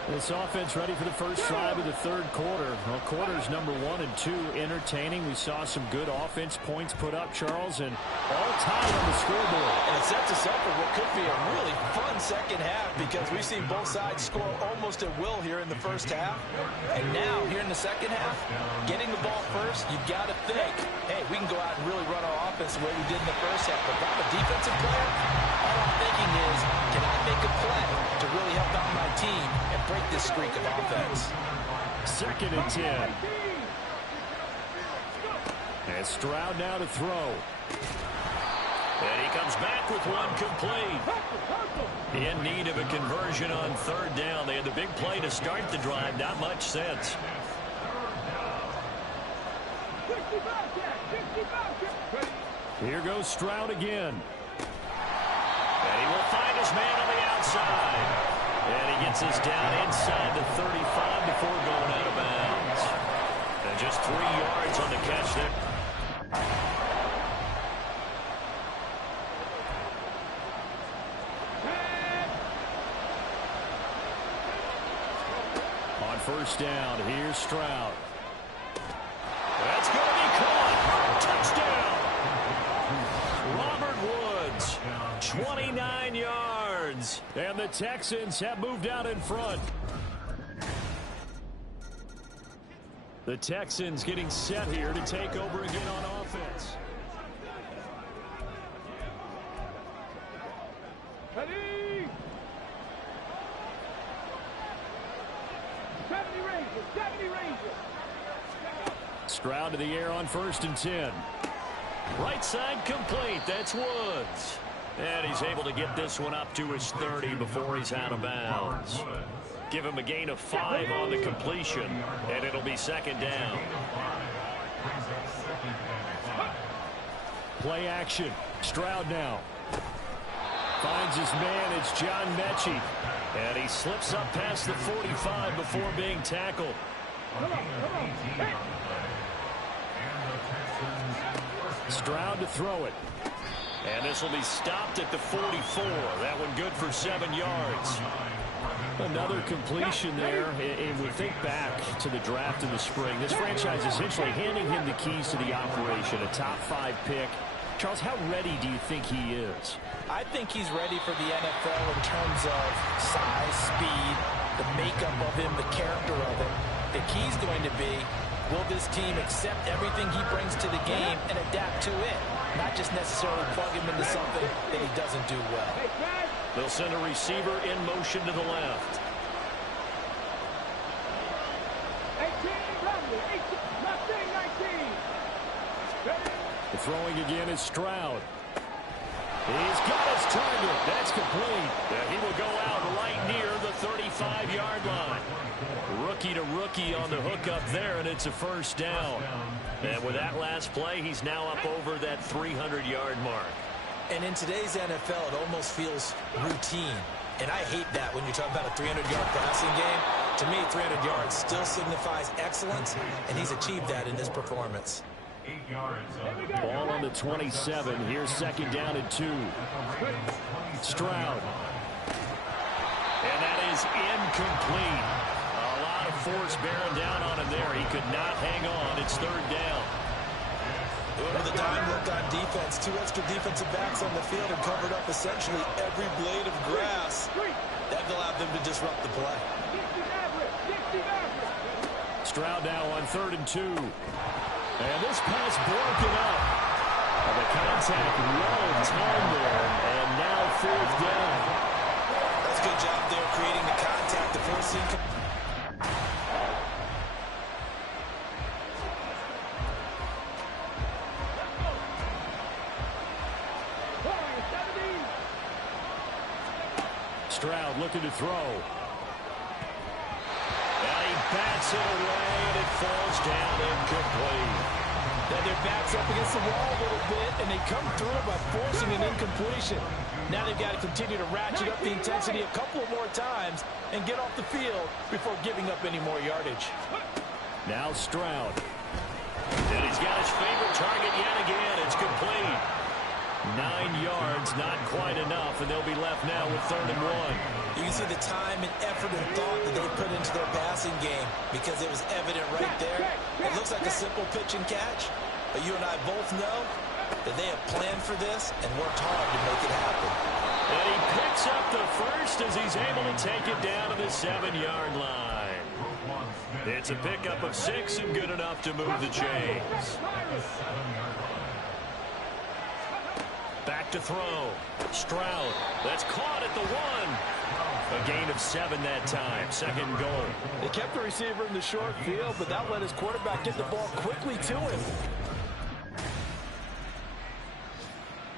This offense ready for the first drive of the 3rd quarter. Well, quarters number 1 and 2 entertaining. We saw some good offense points put up, Charles, and all tied on the scoreboard. And it sets us up for what could be a really fun second half because we've seen both sides score almost at will here in the first half. And now, here in the second half, getting the ball first, you've got to think, hey, we can go out and really run our offense the way we did in the first half. But if I'm a defensive player, all I'm thinking is, can I make a play to really help out my team and break this streak of offense? 2nd and 10. And Stroud now to throw. And he comes back with one complete. In need of a conversion on 3rd down. They had the big play to start the drive. Not much sense. Here goes Stroud again. And he will find his man on the outside. And he gets us down inside the 35 before going out of bounds. And just 3 yards on the catch there. first down. Here's Stroud. That's going to be caught. Touchdown. Robert Woods, 29 yards. And the Texans have moved out in front. The Texans getting set here to take over again on offense. Ready? 70 Rangers, 70 Rangers. Stroud to the air on 1st and 10. Right side complete. That's Woods. And he's able to get this one up to his 30 before he's out of bounds. Give him a gain of 5 on the completion, and it'll be 2nd down. Play action. Stroud now. Finds his man. It's John Mechie. And he slips up past the 45 before being tackled. Stroud to throw it. And this will be stopped at the 44. That one good for 7 yards. Another completion there. And we think back to the draft in the spring. This franchise essentially handing him the keys to the operation. A top 5 pick. Charles, how ready do you think he is? I think he's ready for the NFL in terms of size, speed, the makeup of him, the character of him. The key's going to be, will this team accept everything he brings to the game and adapt to it? Not just necessarily plug him into something that he doesn't do well. They'll send a receiver in motion to the left. 18, 19. The throwing again is Stroud. He's got his target. That's complete. He will go out right near the 35-yard line. Rookie to rookie on the hook up there, and it's a 1st down. And with that last play, he's now up over that 300-yard mark. And in today's NFL, it almost feels routine. And I hate that when you're talking about a 300-yard passing game. To me, 300 yards still signifies excellence, and he's achieved that in this performance. Ball on the 27. Here's 2nd down and 2. Stroud. And that is incomplete. A lot of force bearing down on him there. He could not hang on. It's 3rd down. With a dime look on defense, 2 extra defensive backs on the field and covered up essentially every blade of grass. That allowed them to disrupt the play. Stroud now on 3rd and 2. And this pass broken up. And the contact well timed there. And now 4th down. That's a good job there creating the contact, the forcing. Stroud looking to throw. And he bats it away, and it falls down incomplete. Now their back's up against the wall a little bit, and they come through by forcing an incompletion. Now they've got to continue to ratchet up the intensity a couple more times and get off the field before giving up any more yardage. Now Stroud. And he's got his favorite target yet again. It's complete. 9 yards, not quite enough, and they'll be left now with 3rd and 1. You can see the time and effort and thought that they put into their passing game because it was evident right there. It looks like a simple pitch and catch, but you and I both know that they have planned for this and worked hard to make it happen. And he picks up the first as he's able to take it down to the 7-yard line. It's a pickup of 6 and good enough to move the chains. Back to throw. Stroud. That's caught at the 1. A gain of 7 that time. 2nd goal. They kept the receiver in the short field, but that let his quarterback get the ball quickly to him.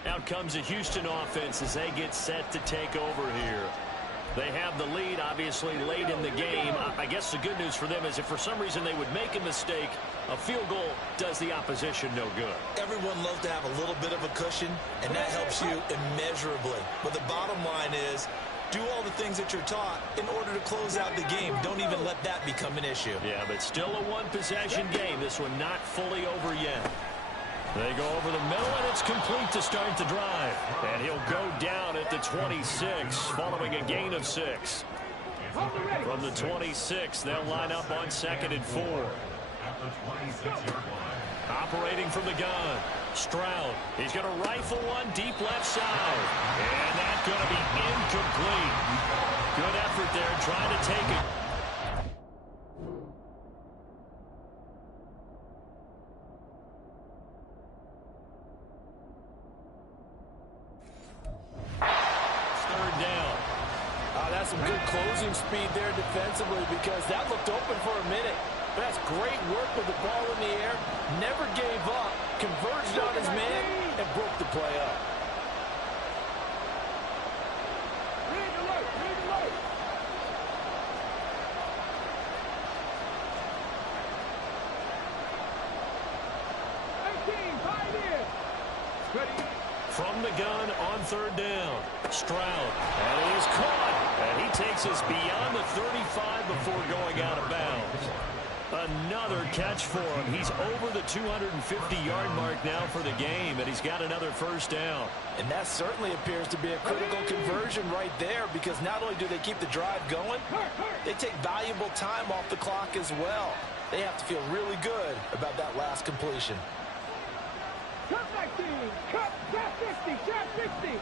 Out comes the Houston offense as they get set to take over here. They have the lead, obviously, late in the game. I guess the good news for them is if for some reason they would make a mistake, a field goal does the opposition no good. Everyone loves to have a little bit of a cushion, and that helps you immeasurably. But the bottom line is, do all the things that you're taught in order to close out the game. Don't even let that become an issue. Yeah, but still a one-possession game. This one not fully over yet. They go over the middle, and it's complete to start the drive. And he'll go down at the 26, following a gain of 6. From the 26, they'll line up on 2nd and 4. At the 26-yard line. Operating from the gun, Stroud. He's going to rifle one deep left side. And that's going to be incomplete. Good effort there trying to take it. That's some good closing speed there defensively because that looked open for a minute. But that's great work with the ball in the air. Never gave up. Converged on his man and broke the play up. Read alert! Read alert! From the gun on 3rd down. Stroud. And it is caught. And he takes us beyond the 35 before going out of bounds. Another catch for him. He's over the 250-yard mark now for the game, and he's got another 1st down. And that certainly appears to be a critical conversion right there because not only do they keep the drive going, they take valuable time off the clock as well. They have to feel really good about that last completion. Cut 19! Cut! Cut 50! Cut 50!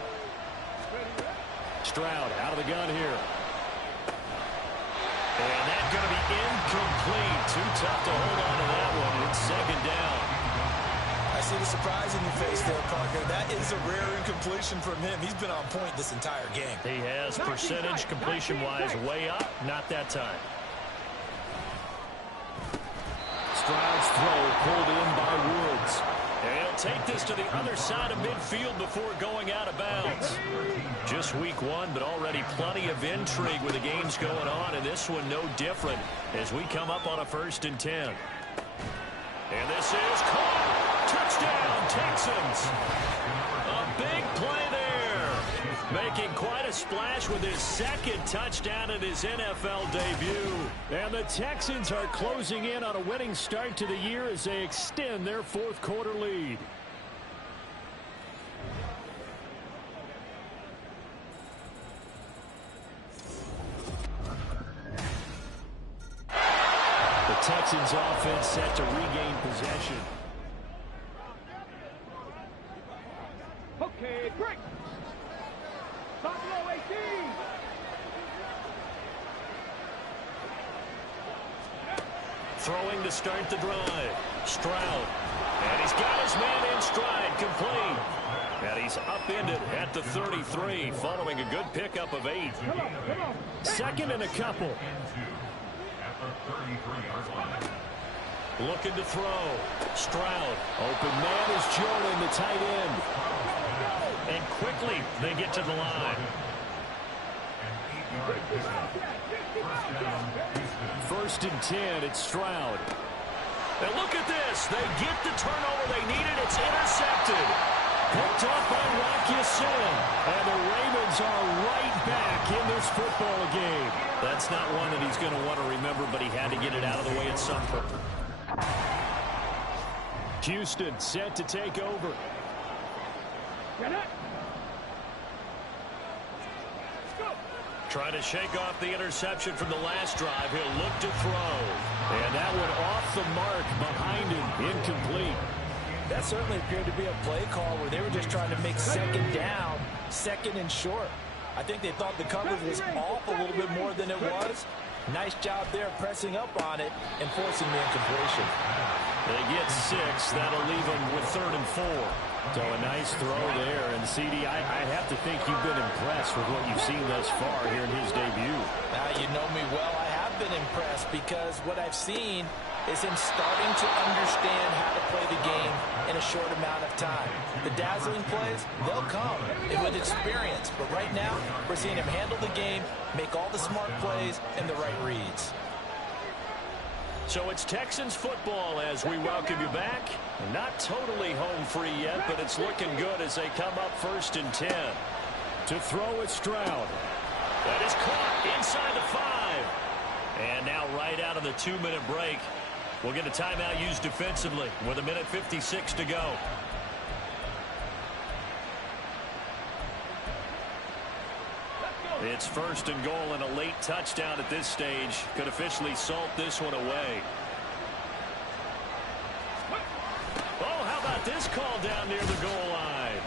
Stroud out of the gun here. And that's going to be incomplete. Too tough to hold on to that one. It's 2nd down. I see the surprise in your face there, Parker. That is a rare incompletion from him. He's been on point this entire game. He has percentage completion-wise way up. Not that time. Stroud's throw pulled in by Woods. And he'll take this to the other side of midfield before going out of bounds. Just week 1, but already plenty of intrigue with the games going on, and this one no different as we come up on a 1st and 10. And this is caught. Touchdown, Texans. A big play there. Making quite a splash with his 2nd touchdown in his NFL debut. And the Texans are closing in on a winning start to the year as they extend their 4th quarter lead. The Texans offense set to regain possession. Okay, break! Top low 18! Throwing to start the drive. Stroud. And he's got his man in stride, complete. And he's upended at the 33, following a good pickup of 8. 2nd and a couple. Looking to throw. Stroud. Open man is Jordan, the tight end. And quickly they get to the line. 1st and 10, it's Stroud. And look at this. They get the turnover they needed. It's intercepted. Picked off by Rock Ya-Sin. And the Ravens are right back in this football game. That's not one that he's going to want to remember, but he had to get it out of the way at some point. Houston set to take over. Trying to shake off the interception from the last drive. He'll look to throw. And that one off the mark behind him. Incomplete. That certainly appeared to be a play call where they were just trying to make 2nd down, 2nd and short. I think they thought the coverage was off a little bit more than it was. Nice job there pressing up on it and forcing the incompletion. They get 6. That'll leave them with 3rd and 4. So a nice throw there. And, CD, I have to think you've been impressed with what you've seen thus far here in his debut. Now, you know me well. I have been impressed because what I've seen is him starting to understand how to play the game in a short amount of time. The dazzling plays, they'll come with experience. But right now, we're seeing him handle the game, make all the smart plays, and the right reads. So it's Texans football as we welcome you back. Not totally home free yet, but it's looking good as they come up 1st and 10. To throw is Stroud. That is caught inside the 5. And now right out of the 2-minute break, we'll get a timeout used defensively with 1:56 to go. Let's go, It's first and goal, and a late touchdown at this stage could officially salt this one away. Oh, how about this call down near the goal line?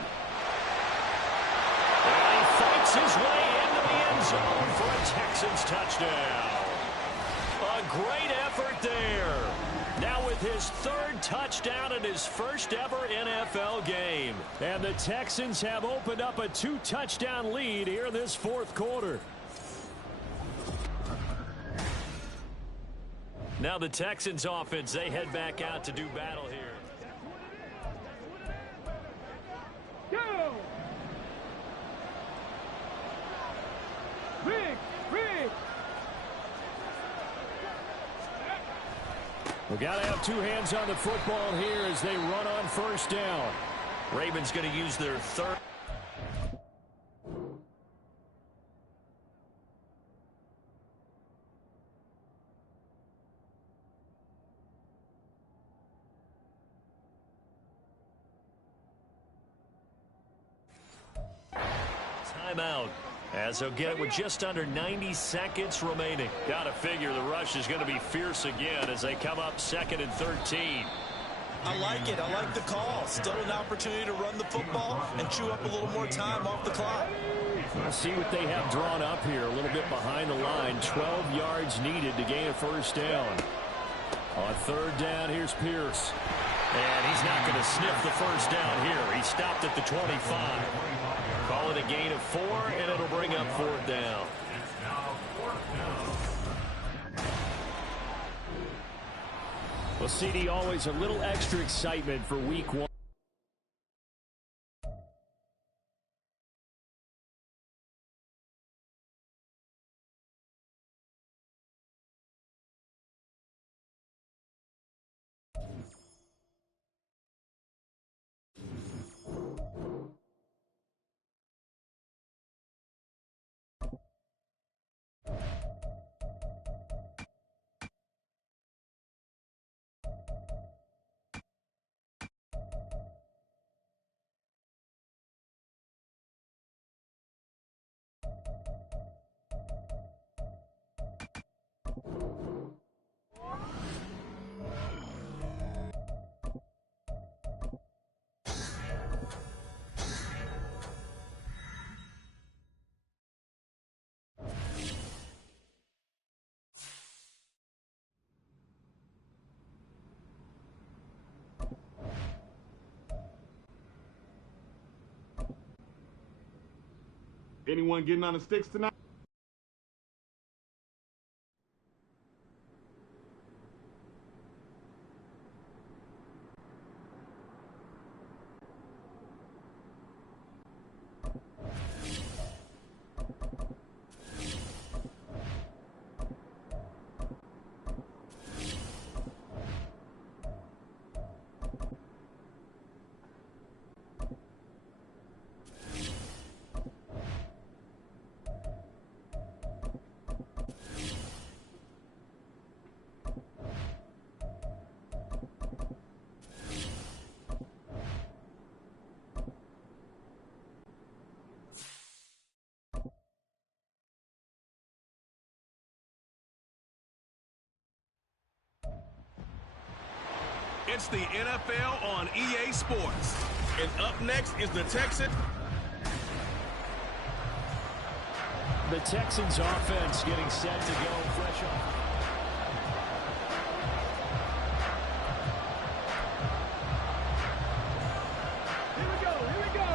And he fights his way into the end zone for a Texans touchdown. A great effort there. Now with his third touchdown in his first ever NFL game. And the Texans have opened up a 2-touchdown lead here in this fourth quarter. Now the Texans offense, they head back out to do battle here. Go! Rick! We got to have two hands on the football here as they run on first down. Ravens going to use their third. Timeout. As they'll get it with just under 90 seconds remaining. Got to figure the rush is going to be fierce again as they come up 2nd and 13. I like it. I like the call. Still an opportunity to run the football and chew up a little more time off the clock. Let's see what they have drawn up here. A little bit behind the line. 12 yards needed to gain a first down. On third down, here's Pierce. And he's not going to sniff the first down here. He stopped at the 25. Call it a gain of 4, and it'll bring up 4th down. Well, CD, always a little extra excitement for week 1. Anyone getting on the sticks tonight? It's the NFL on EA Sports. And up next is the Texans. The Texans offense getting set to go fresh off. Here we go! Let's go!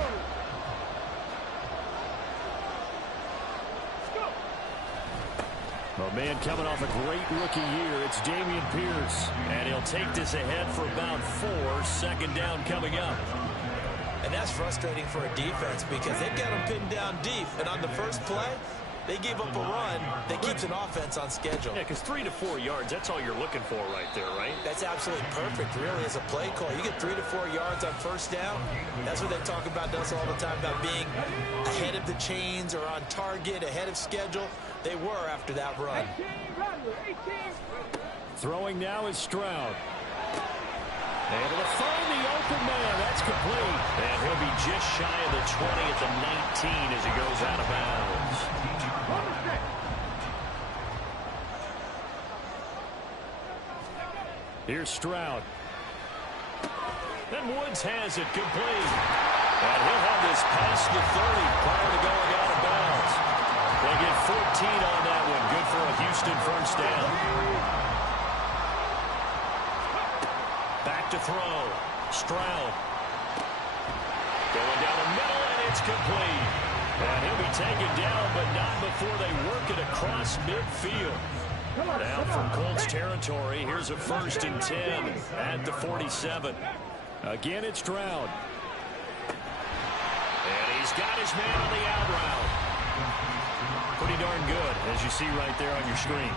A man coming off a great rookie year, it's Dameon Pierce. And he'll take this ahead for about 4, 2nd down coming up. And that's frustrating for a defense because they've got them pinned down deep. And on the first play, they give up a run that keeps an offense on schedule. Yeah, because 3 to 4 yards, that's all you're looking for right there, right? That's absolutely perfect, really, as a play call. You get 3 to 4 yards on first down. That's what they talk about us all the time, about being ahead of the chains or on target, ahead of schedule. They were after that run. 18. Throwing now is Stroud. Able to find the open man. That's complete. And he'll be just shy of the 20 at the 19 as he goes out of bounds. Here's Stroud. And Woods has it complete. And he'll have this past the 30 prior to going out of bounds. They get 14 on that one. Good for a Houston first down. Back to throw. Stroud. Going down the middle, and it's complete. And he'll be taken down, but not before they work it across midfield. Now from Colts territory, here's a 1st and 10 at the 47. Again, it's Stroud. And he's got his man on the out route. Pretty darn good, as you see right there on your screen.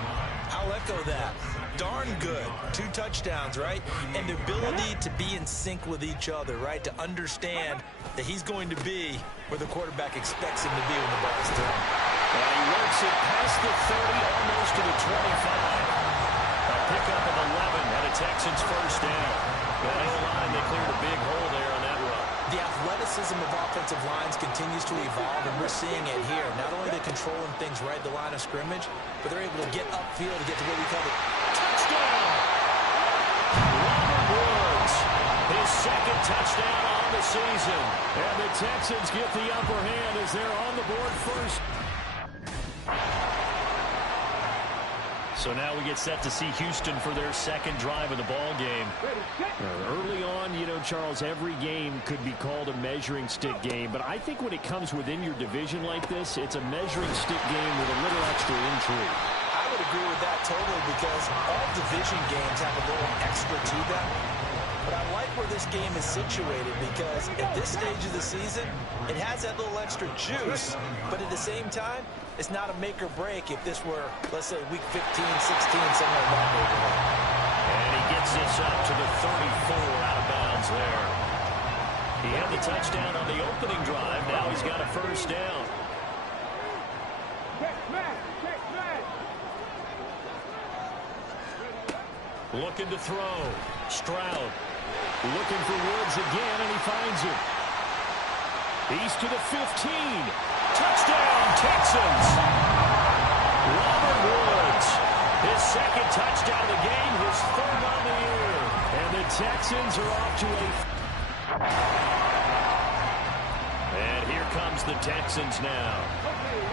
I'll echo that. Darn good. 2 touchdowns, right? And the ability to be in sync with each other, right? To understand that he's going to be where the quarterback expects him to be when the ball is thrown. And he works it past the 30, almost to the 25. A pickup of 11 at a Texans first down. That O-line, they cleared a big hole there on that run. The athleticism of offensive lines continues to evolve, and we're seeing it here. Not only are they controlling things right at the line of scrimmage, but they're able to get upfield to get to what we call the touchdown. Robert Woods, his 2nd touchdown on the season. And the Texans get the upper hand as they're on the board first. So now we get set to see Houston for their 2nd drive of the ball game. Early on, you know, Charles, every game could be called a measuring stick game. But I think when it comes within your division like this, it's a measuring stick game with a little extra intrigue. I would agree with that totally, because all division games have a little extra to them. But I like where this game is situated, because at this stage of the season, it has that little extra juice, but at the same time, it's not a make or break if this were, let's say, week 15, 16, something like that neighborhood. And he gets this up to the 34 out of bounds there. He had the touchdown on the opening drive. Now he's got a first down. Looking to throw. Stroud. Looking for Woods again, and he finds him. He's to the 15. Touchdown, Texans. Robert Woods. His 2nd touchdown of the game, his 3rd on the year. And the Texans are off to a... And here comes the Texans now.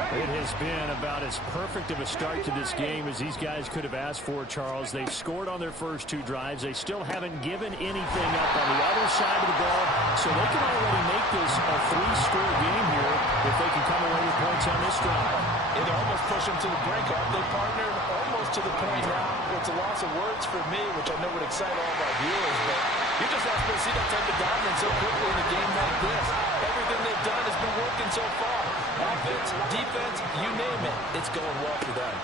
It has been about as perfect of a start to this game as these guys could have asked for, Charles. They've scored on their first 2 drives. They still haven't given anything up on the other side of the ball, so they can already make this a 3-score game here if they can come away with points on this drive. It almost pushed them to the brink. They partnered almost to the point now where it's a loss of words for me, which I know would excite all of our viewers, but you're just not supposed to see that type of dominance so quickly in a game like this. Everything they've done has been working so far. Offense, defense, you name it, it's going well for them.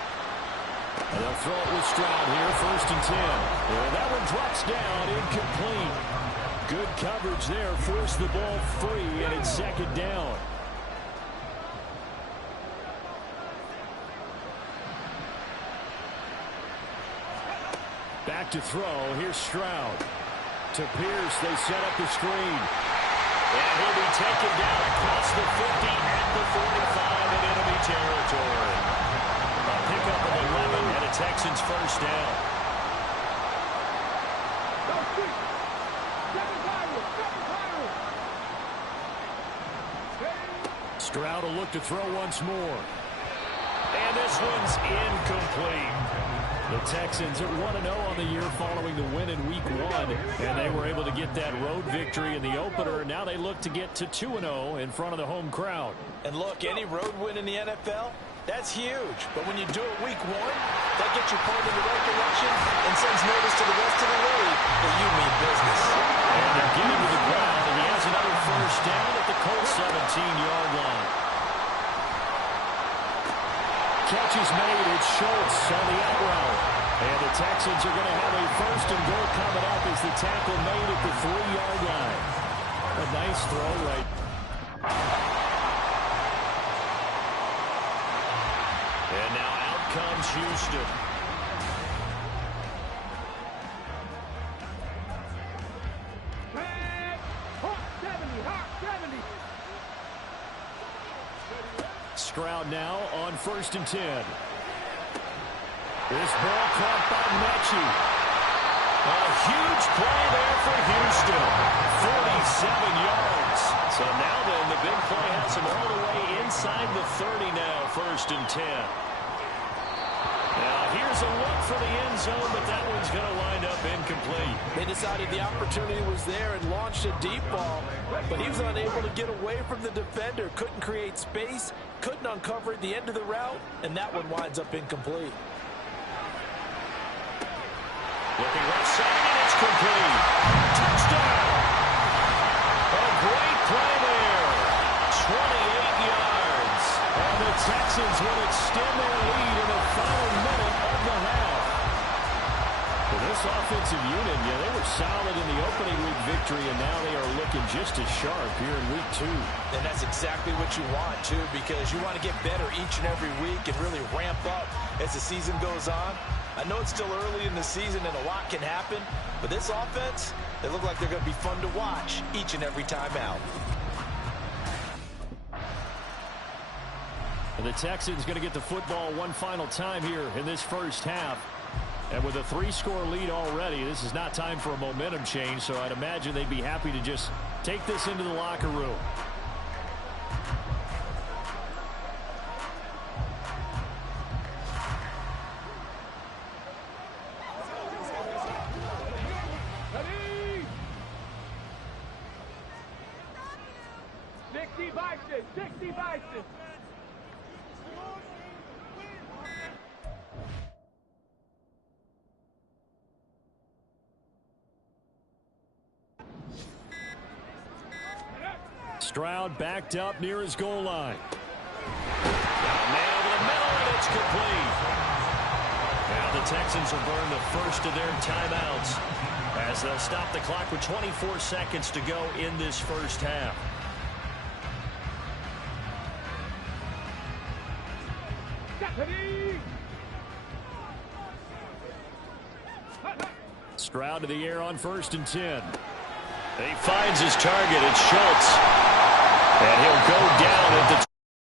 And they'll throw it with Stroud here, 1st and 10. And that one drops down, incomplete. Good coverage there, forced the ball free, and it's 2nd down. Back to throw, here's Stroud. To Pierce, they set up the screen. And he'll be taken down across the 50 at the 45 in enemy territory. A pickup of 11 and a Texans first down. Stroud will look to throw once more. And this one's incomplete. The Texans are 1-0 on the year following the win in Week 1, and they were able to get that road victory in the opener. Now they look to get to 2-0 in front of the home crowd. And look, any road win in the NFL, that's huge. But when you do it Week 1, that gets you pointed in the right direction and sends notice to the rest of the league that you mean business. And they're getting to the ground, and he has another first down at the Colts 17-yard line. Catch is made. It's Schultz on the out route. And the Texans are going to have a 1st and goal coming up as the tackle made at the 3-yard line. A nice throw right. And now out comes Houston. Stroud now on 1st and 10. This ball caught by Mechie. A huge play there for Houston. 47 yards. So now then, the big play has him all the way inside the 30 now, 1st and 10. Now here's a look for the end zone, but that one's going to wind up incomplete. They decided the opportunity was there and launched a deep ball, but he was unable to get away from the defender, couldn't create space, couldn't uncover at the end of the route, and that one winds up incomplete. Looking left side, and it's complete. Touchdown! A great play there. 28 yards. And the Texans will extend their lead in the final minute of the half. For this offensive unit, they were solid in the opening week victory, and now they are looking just as sharp here in week 2. And that's exactly what you want, too, because you want to get better each and every week and really ramp up as the season goes on. I know it's still early in the season and a lot can happen, but this offense, they look like they're going to be fun to watch each and every time out. And the Texans going to get the football one final time here in this first half. And with a 3-score lead already, this is not time for a momentum change, so I'd imagine they'd be happy to just take this into the locker room. Stroud backed up near his goal line. Man over the middle, and it's complete. Now the Texans will burn the first of their timeouts as they'll stop the clock with 24 seconds to go in this first half. Stroud to the air on 1st and 10. He finds his target. It's Schultz. And he'll go down at the